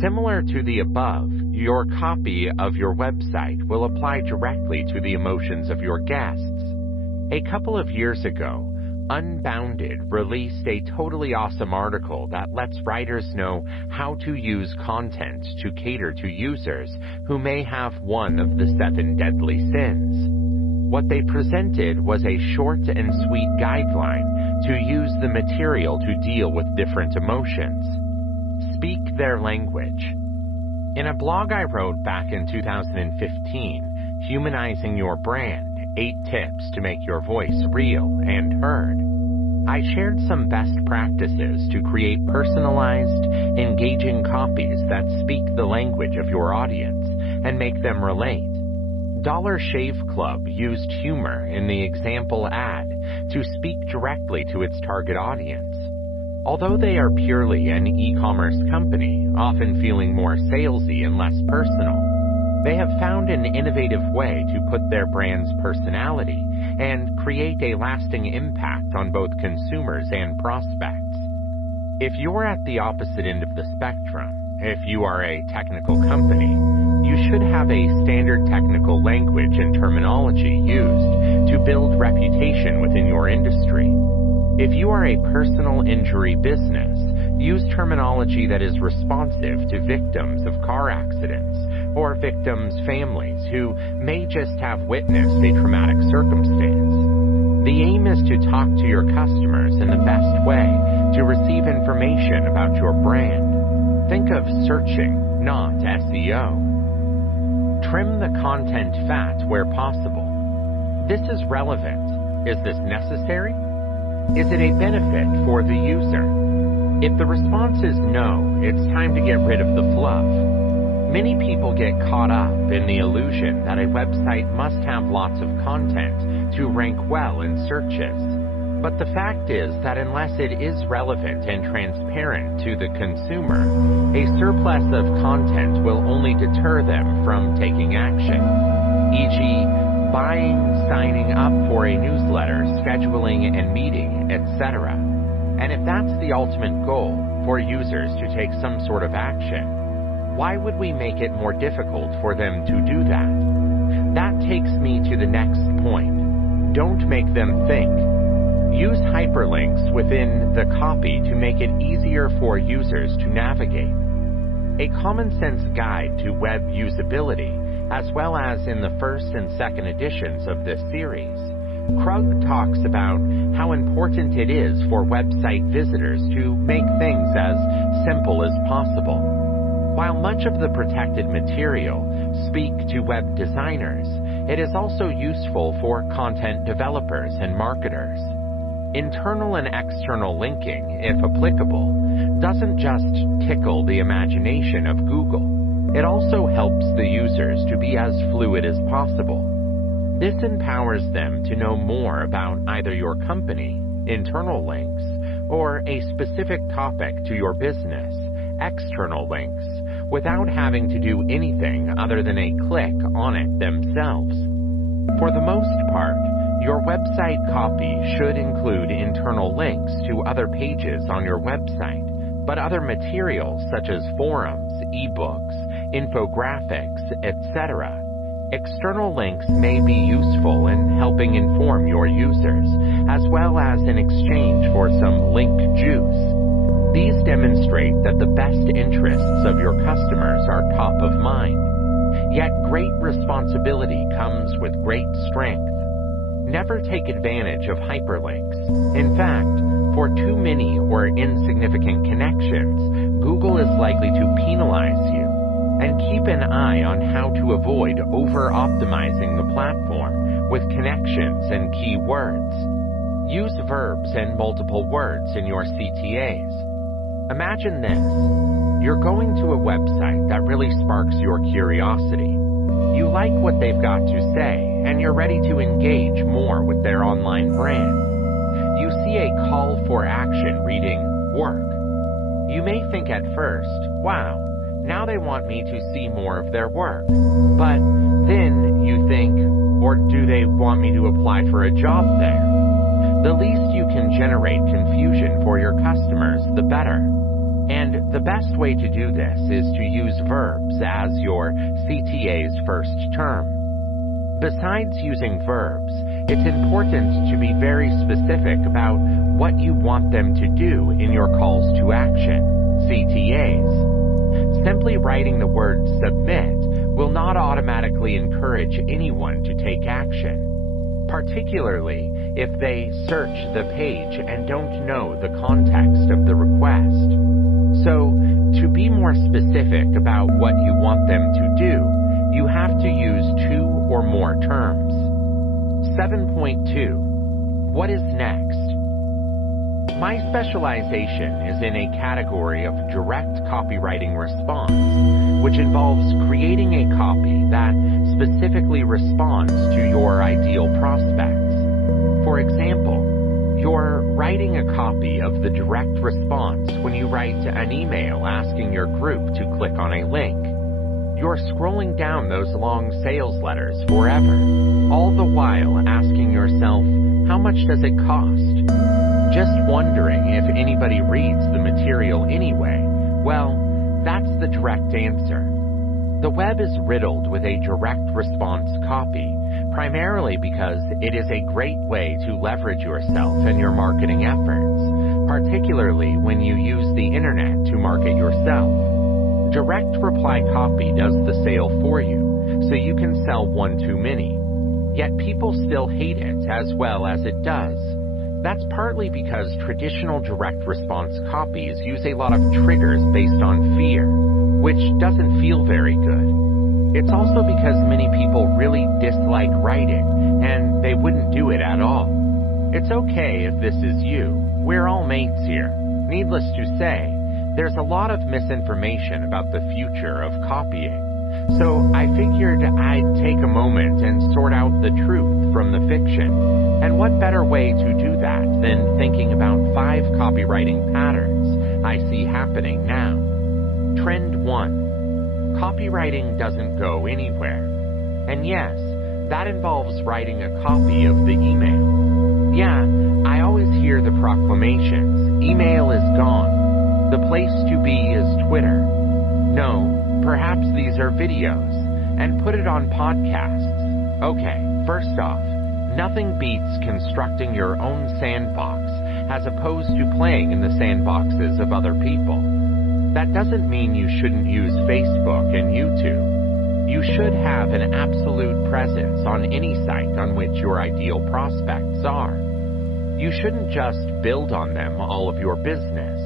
Similar to the above, your copy of your website will apply directly to the emotions of your guests. A couple of years ago, Unbounded released a totally awesome article that lets writers know how to use content to cater to users who may have one of the 7 deadly sins. What they presented was a short and sweet guideline to use the material to deal with different emotions. Speak their language. In a blog I wrote back in 2015, Humanizing Your Brand, 8 tips to make your voice real and heard, I shared some best practices to create personalized, engaging copies that speak the language of your audience and make them relate. Dollar Shave Club used humor in the example ad to speak directly to its target audience. Although they are purely an e-commerce company, often feeling more salesy and less personal, they have found an innovative way to put their brand's personality and create a lasting impact on both consumers and prospects. If you're at the opposite end of the spectrum, if you are a technical company, you should have a standard technical language and terminology used to build reputation within your industry. If you are a personal injury business, use terminology that is responsive to victims of car accidents or victims' families who may just have witnessed a traumatic circumstance. The aim is to talk to your customers in the best way to receive information about your brand. Think of searching, not SEO. Trim the content fat where possible. This is relevant. Is this necessary? Is it a benefit for the user? If the response is no, it's time to get rid of the fluff. Many people get caught up in the illusion that a website must have lots of content to rank well in searches. But the fact is that unless it is relevant and transparent to the consumer, a surplus of content will only deter them from taking action, e.g., buying, signing up for a newsletter, scheduling a meeting, etc. And if that's the ultimate goal, for users to take some sort of action, why would we make it more difficult for them to do that? That takes me to the next point. Don't make them think. Use hyperlinks within the copy to make it easier for users to navigate. A common sense guide to web usability, as well as in the first and second editions of this series, Krug talks about how important it is for website visitors to make things as simple as possible. While much of the protected material speak to web designers, it is also useful for content developers and marketers. Internal and external linking, if applicable, doesn't just tickle the imagination of Google. It also helps the users to be as fluid as possible. This empowers them to know more about either your company, internal links, or a specific topic to your business, external links, without having to do anything other than a click on it themselves. For the most part, your website copy should include internal links to other pages on your website, but other materials such as forums, ebooks, infographics, etc. External links may be useful in helping inform your users, as well as in exchange for some link juice. These demonstrate that the best interests of your customers are top of mind. Yet great responsibility comes with great strength. Never take advantage of hyperlinks. In fact, for too many or insignificant connections, Google is likely to penalize you. And keep an eye on how to avoid over-optimizing the platform with connections and keywords. Use verbs and multiple words in your CTAs. Imagine this. You're going to a website that really sparks your curiosity. You like what they've got to say, and you're ready to engage more with their online brand. You see a call for action reading, "Work." You may think at first, wow, now they want me to see more of their work. But then you think, or do they want me to apply for a job there? The least you can generate confusion for your customers, the better. And the best way to do this is to use verbs as your CTA's first term. Besides using verbs, it's important to be very specific about what you want them to do in your calls to action, CTAs. Simply writing the word submit will not automatically encourage anyone to take action, particularly if they search the page and don't know the context of the request. So, to be more specific about what you want them to do, you have to use two or more terms. 7.2. What is next? My specialization is in a category of direct copywriting response, which involves creating a copy that specifically responds to your ideal prospects. For example, you're writing a copy of the direct response when you write an email asking your group to click on a link. You're scrolling down those long sales letters forever, all the while asking yourself, how much does it cost? Just wondering if anybody reads the material anyway. Well, that's the direct answer. The web is riddled with a direct response copy, primarily because it is a great way to leverage yourself and your marketing efforts, particularly when you use the internet to market yourself. Direct reply copy does the sale for you, so you can sell one too many. Yet people still hate it as well as it does. That's partly because traditional direct response copies use a lot of triggers based on fear, which doesn't feel very good. It's also because many people really dislike writing, and they wouldn't do it at all. It's okay if this is you. We're all mates here. Needless to say, there's a lot of misinformation about the future of copying. So I figured I'd take a moment and sort out the truth from the fiction. And what better way to do that than thinking about 5 copywriting patterns I see happening now. Trend 1. Copywriting doesn't go anywhere. And yes, that involves writing a copy of the email. Yeah, I always hear the proclamations, email is gone. The place to be is Twitter. No, perhaps these are videos, and put it on podcasts. Okay, first off, nothing beats constructing your own sandbox as opposed to playing in the sandboxes of other people. That doesn't mean you shouldn't use Facebook and YouTube. You should have an absolute presence on any site on which your ideal prospects are. You shouldn't just build on them all of your business.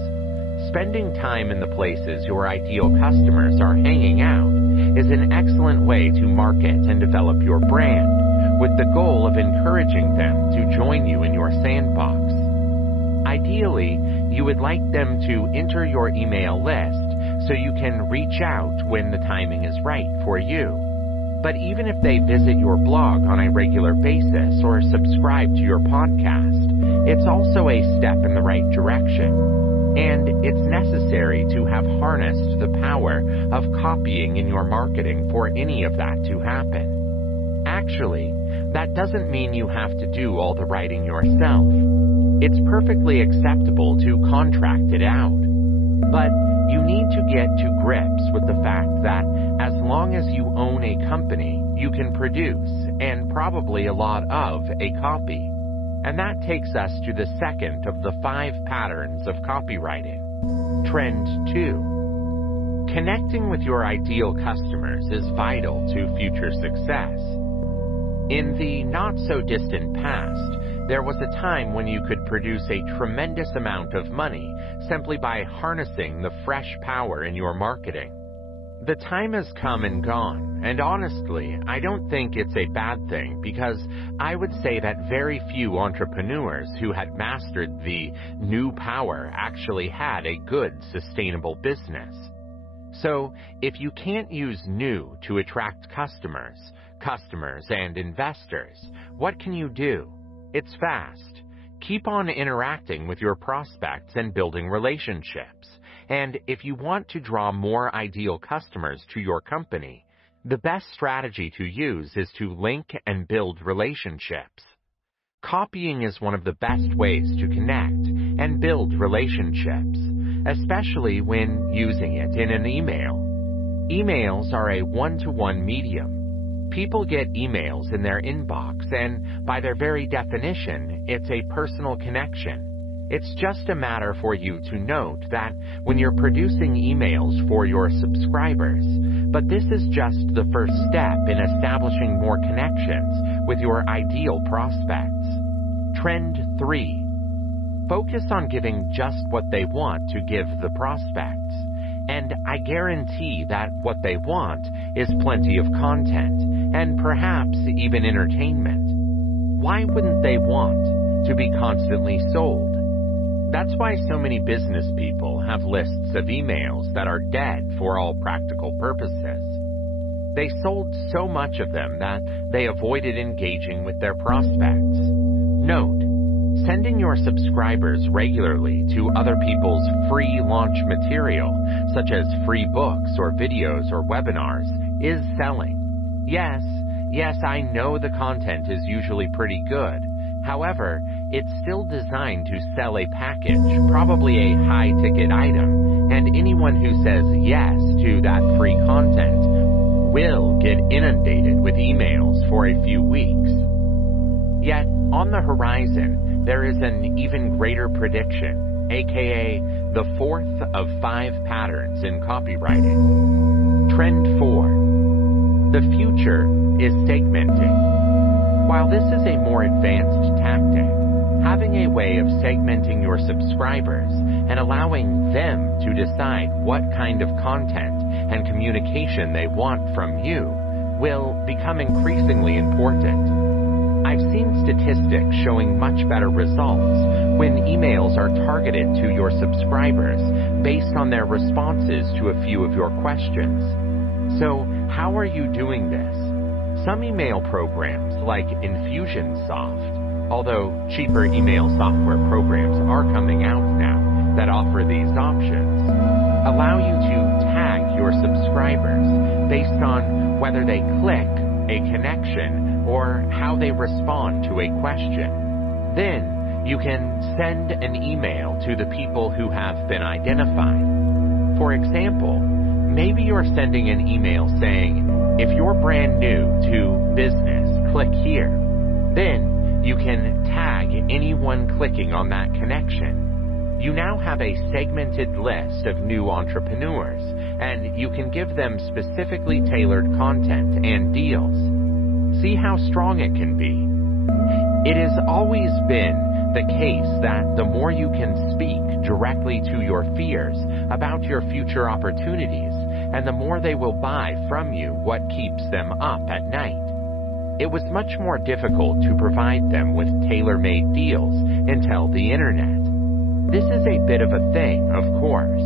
Spending time in the places your ideal customers are hanging out is an excellent way to market and develop your brand, with the goal of encouraging them to join you in your sandbox. Ideally, you would like them to enter your email list so you can reach out when the timing is right for you. But even if they visit your blog on a regular basis or subscribe to your podcast, it's also a step in the right direction. And it's necessary to have harnessed the power of copying in your marketing for any of that to happen. Actually, that doesn't mean you have to do all the writing yourself. It's perfectly acceptable to contract it out. But you need to get to grips with the fact that as long as you own a company, you can produce, and probably a lot of, a copy. And that takes us to the second of the 5 patterns of copywriting. Trend 2. Connecting with your ideal customers is vital to future success. In the not-so-distant past, there was a time when you could produce a tremendous amount of money simply by harnessing the fresh power in your marketing. The time has come and gone, and honestly, I don't think it's a bad thing because I would say that very few entrepreneurs who had mastered the new power actually had a good, sustainable business. So, if you can't use new to attract customers and investors, what can you do? It's fast. Keep on interacting with your prospects and building relationships. And if you want to draw more ideal customers to your company, the best strategy to use is to link and build relationships. Copying is one of the best ways to connect and build relationships, especially when using it in an email. Emails are a one-to-one medium. People get emails in their inbox, and by their very definition, it's a personal connection. It's just a matter for you to note that when you're producing emails for your subscribers, but this is just the first step in establishing more connections with your ideal prospects. Trend 3. Focus on giving just what they want to give the prospects. And I guarantee that what they want is plenty of content, and perhaps even entertainment. Why wouldn't they want to be constantly sold? That's why so many business people have lists of emails that are dead for all practical purposes. They sold so much of them that they avoided engaging with their prospects. Note, sending your subscribers regularly to other people's free launch material, such as free books or videos or webinars, is selling. Yes, I know the content is usually pretty good. However, it's still designed to sell a package, probably a high-ticket item, and anyone who says yes to that free content will get inundated with emails for a few weeks. Yet, on the horizon, there is an even greater prediction, aka the 4th of 5 patterns in copywriting. Trend 4. The future is segmenting. While this is a more advanced tactic, having a way of segmenting your subscribers and allowing them to decide what kind of content and communication they want from you will become increasingly important. I've seen statistics showing much better results when emails are targeted to your subscribers based on their responses to a few of your questions. So, how are you doing this? Some email programs like Infusionsoft, although cheaper email software programs are coming out now that offer these options, allow you to tag your subscribers based on whether they click a connection or how they respond to a question. Then you can send an email to the people who have been identified. For example, maybe you're sending an email saying, if you're brand new to business, click here. Then you can tag anyone clicking on that connection. You now have a segmented list of new entrepreneurs, and you can give them specifically tailored content and deals. See how strong it can be. It has always been the case that the more you can speak directly to your fears about your future opportunities, and the more they will buy from you what keeps them up at night. It was much more difficult to provide them with tailor-made deals until the internet. This is a bit of a thing, of course.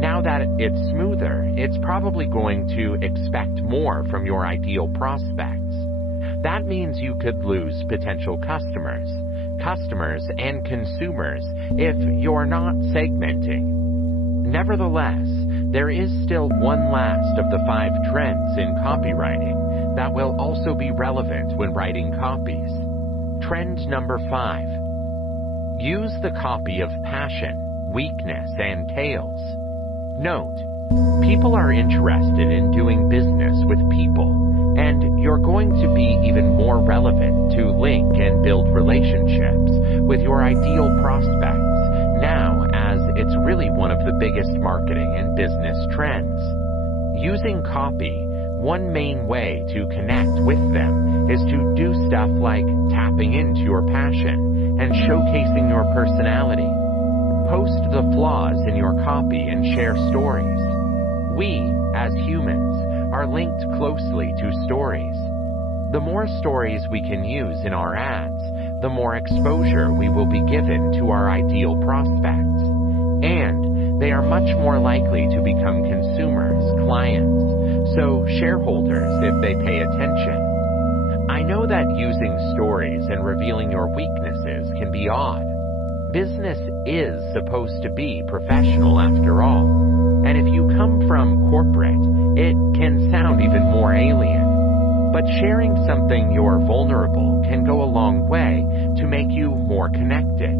Now that it's smoother, it's probably going to expect more from your ideal prospects. That means you could lose potential customers, customers and consumers if you're not segmenting. Nevertheless, there is still one last of the 5 trends in copywriting that will also be relevant when writing copies. Trend number 5. Use the copy of passion, weakness, and tales. Note, people are interested in doing business with people, and you're going to be even more relevant to link and build relationships with your ideal prospects now, as it's really one of the biggest marketing and business trends. Using copy, one main way to connect with them is to do stuff like tapping into your passion and showcasing your personality. Post the flaws in your copy and share stories. We, as humans, are linked closely to stories. The more stories we can use in our ads, the more exposure we will be given to our ideal prospects. And they are much more likely to become consumers, clients, so shareholders if they pay attention. I know that using stories and revealing your weaknesses can be odd. Business is supposed to be professional after all. And if you come from corporate, it can sound even more alien. But sharing something you're vulnerable can go a long way to make you more connected.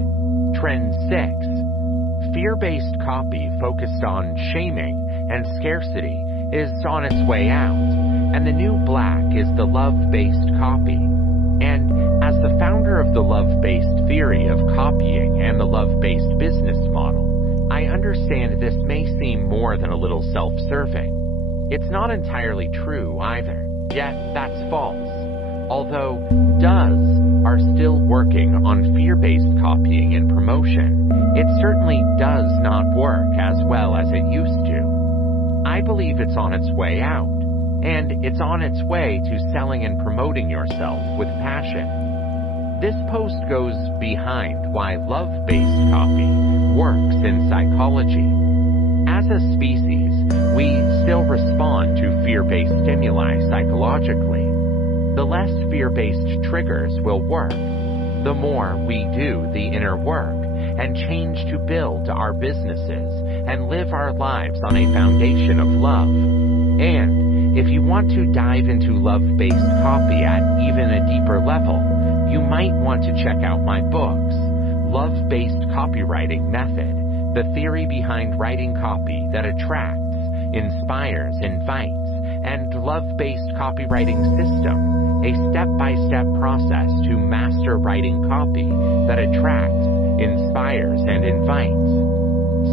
Trend 6. Fear-based copy focused on shaming and scarcity is on its way out, and the new black is the love-based copy. And as the founder of the love-based theory of copying and the love-based business model, I understand this may seem more than a little self-serving. It's not entirely true either. Yet, that's false. Although does are still working on fear-based copying and promotion, it certainly does not work as well as it used to. I believe it's on its way out, and it's on its way to selling and promoting yourself with passion. This post goes behind why love-based copy works in psychology. As a species, we still respond to fear-based stimuli psychologically. The less fear-based triggers will work. The more we do the inner work and change to build our businesses and live our lives on a foundation of love. And if you want to dive into love-based copy at even a deeper level, you might want to check out my books, Love-Based Copywriting Method, the theory behind writing copy that attracts, inspires, invites, and love-based copywriting system, a step-by-step process to master writing copy that attracts, inspires, and invites.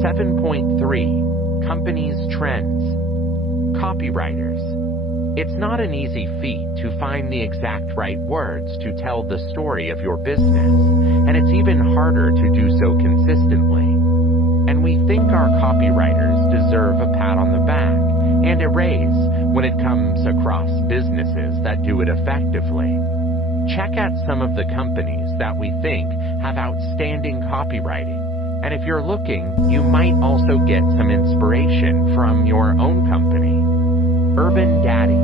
7.3. Companies' Trends. Copywriters. It's not an easy feat to find the exact right words to tell the story of your business, and it's even harder to do so consistently. And we think our copywriters deserve a pat on the back and a raise when it comes across businesses that do it effectively. Check out some of the companies that we think have outstanding copywriting, and if you're looking, you might also get some inspiration from your own company. Urban Daddy.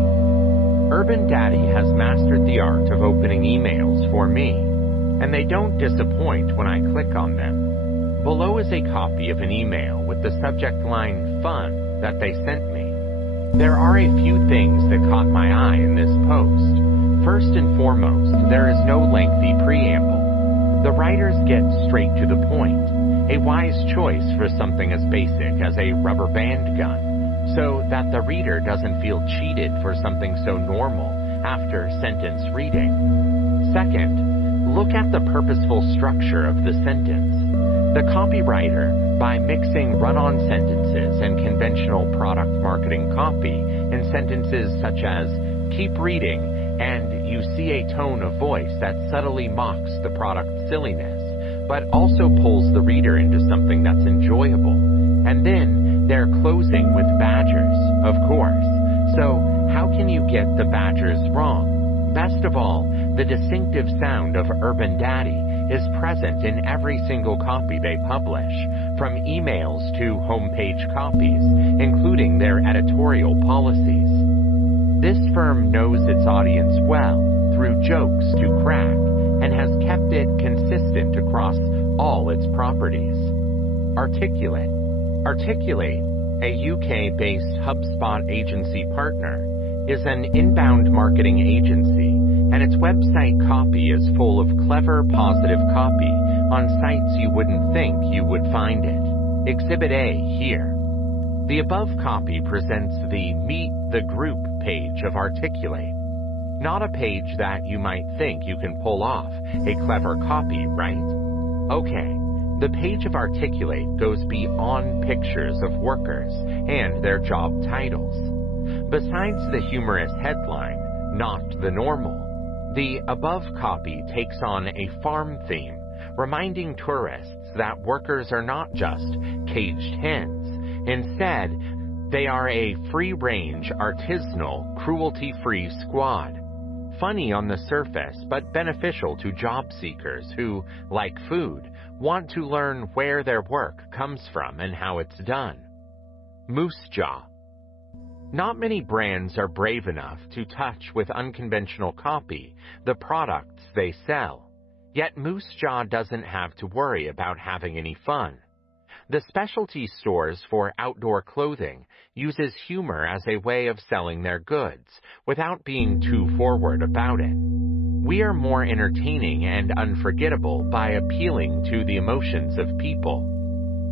Urban Daddy has mastered the art of opening emails for me, and they don't disappoint when I click on them. Below is a copy of an email with the subject line "Fun" that they sent me. There are a few things that caught my eye in this post. First and foremost, there is no lengthy preamble. The writers get straight to the point, a wise choice for something as basic as a rubber band gun, so that the reader doesn't feel cheated for something so normal after sentence reading. Second, look at the purposeful structure of the sentence. The copywriter, by mixing run-on sentences and conventional product marketing copy in sentences such as "keep reading" and "you see a tone of voice that subtly mocks the product's silliness, but also pulls the reader into something that's enjoyable." And then they're closing with badgers, of course. So how can you get the badgers wrong? Best of all, the distinctive sound of Urban Daddy is present in every single copy they publish, from emails to homepage copies, including their editorial policies. This firm knows its audience well, through jokes to crack, and and has kept it consistent across all its properties. Articulate. Articulate, a UK-based HubSpot agency partner, is an inbound marketing agency, and its website copy is full of clever, positive copy on sites you wouldn't think you would find it. Exhibit A here. The above copy presents the Meet the Group page of Articulate. Not a page that you might think you can pull off a clever copy, right? Okay, the page of Articulate goes beyond pictures of workers and their job titles. Besides the humorous headline, "Not the Normal," the above copy takes on a farm theme, reminding tourists that workers are not just caged hens. Instead, they are a free-range, artisanal, cruelty-free squad. Funny on the surface, but beneficial to job seekers who, like food, want to learn where their work comes from and how it's done. Moose Jaw. Not many brands are brave enough to touch with unconventional copy the products they sell. Yet Moose Jaw doesn't have to worry about having any fun. The specialty stores for outdoor clothing uses humor as a way of selling their goods without being too forward about it. We are more entertaining and unforgettable by appealing to the emotions of people.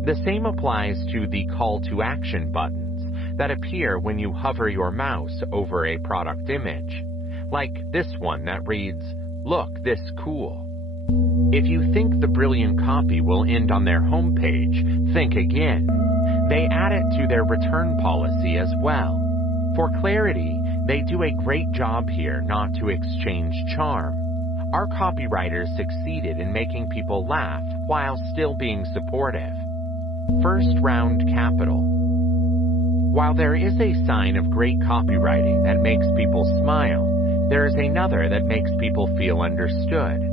The same applies to the call to action buttons that appear when you hover your mouse over a product image, like this one that reads, "Look this cool." If you think the brilliant copy will end on their homepage, think again. They add it to their return policy as well. For clarity, they do a great job here not to exchange charm. Our copywriters succeeded in making people laugh while still being supportive. First round capital. While there is a sign of great copywriting that makes people smile, there is another that makes people feel understood.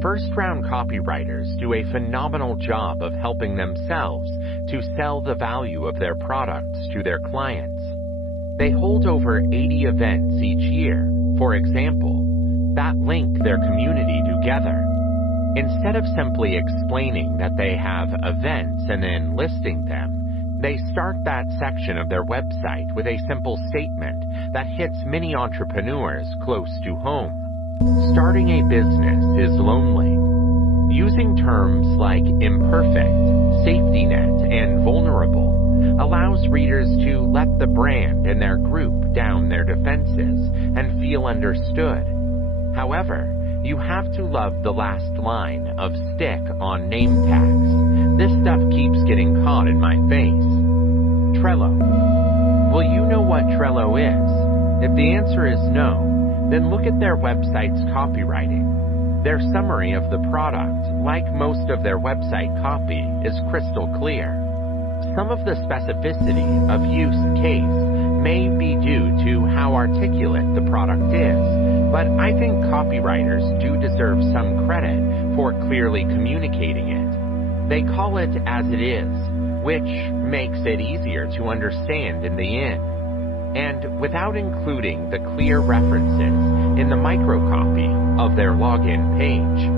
First-round copywriters do a phenomenal job of helping themselves to sell the value of their products to their clients. They hold over 80 events each year, for example, that link their community together. Instead of simply explaining that they have events and then listing them, they start that section of their website with a simple statement that hits many entrepreneurs close to home. Starting a business is lonely. Using terms like imperfect, safety net, and vulnerable allows readers to let the brand and their group down their defenses and feel understood. However, you have to love the last line of stick on name tags. This stuff keeps getting caught in my face. Trello. Well, you know what Trello is. If the answer is no, then look at their website's copywriting. Their summary of the product, like most of their website copy, is crystal clear. Some of the specificity of use case may be due to how articulate the product is, but I think copywriters do deserve some credit for clearly communicating it. They call it as it is, which makes it easier to understand in the end, and without including the clear references in the microcopy of their login page.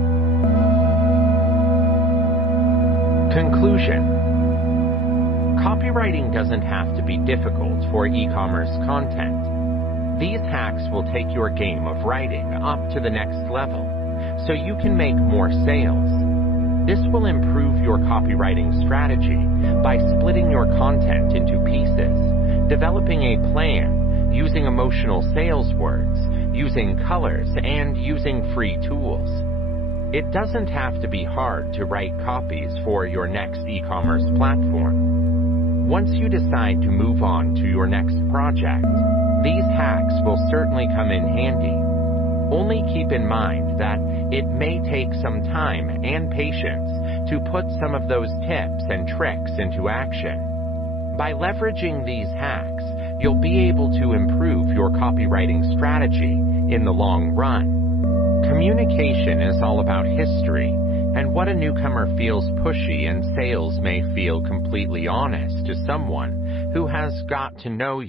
Conclusion. Copywriting doesn't have to be difficult for e-commerce content. These hacks will take your game of writing up to the next level, so you can make more sales. This will improve your copywriting strategy by splitting your content into pieces, developing a plan, using emotional sales words, using colors, and using free tools. It doesn't have to be hard to write copies for your next e-commerce platform. Once you decide to move on to your next project, these hacks will certainly come in handy. Only keep in mind that it may take some time and patience to put some of those tips and tricks into action. By leveraging these hacks, you'll be able to improve your copywriting strategy in the long run. Communication is all about history, and what a newcomer feels pushy and sales may feel completely honest to someone who has got to know you.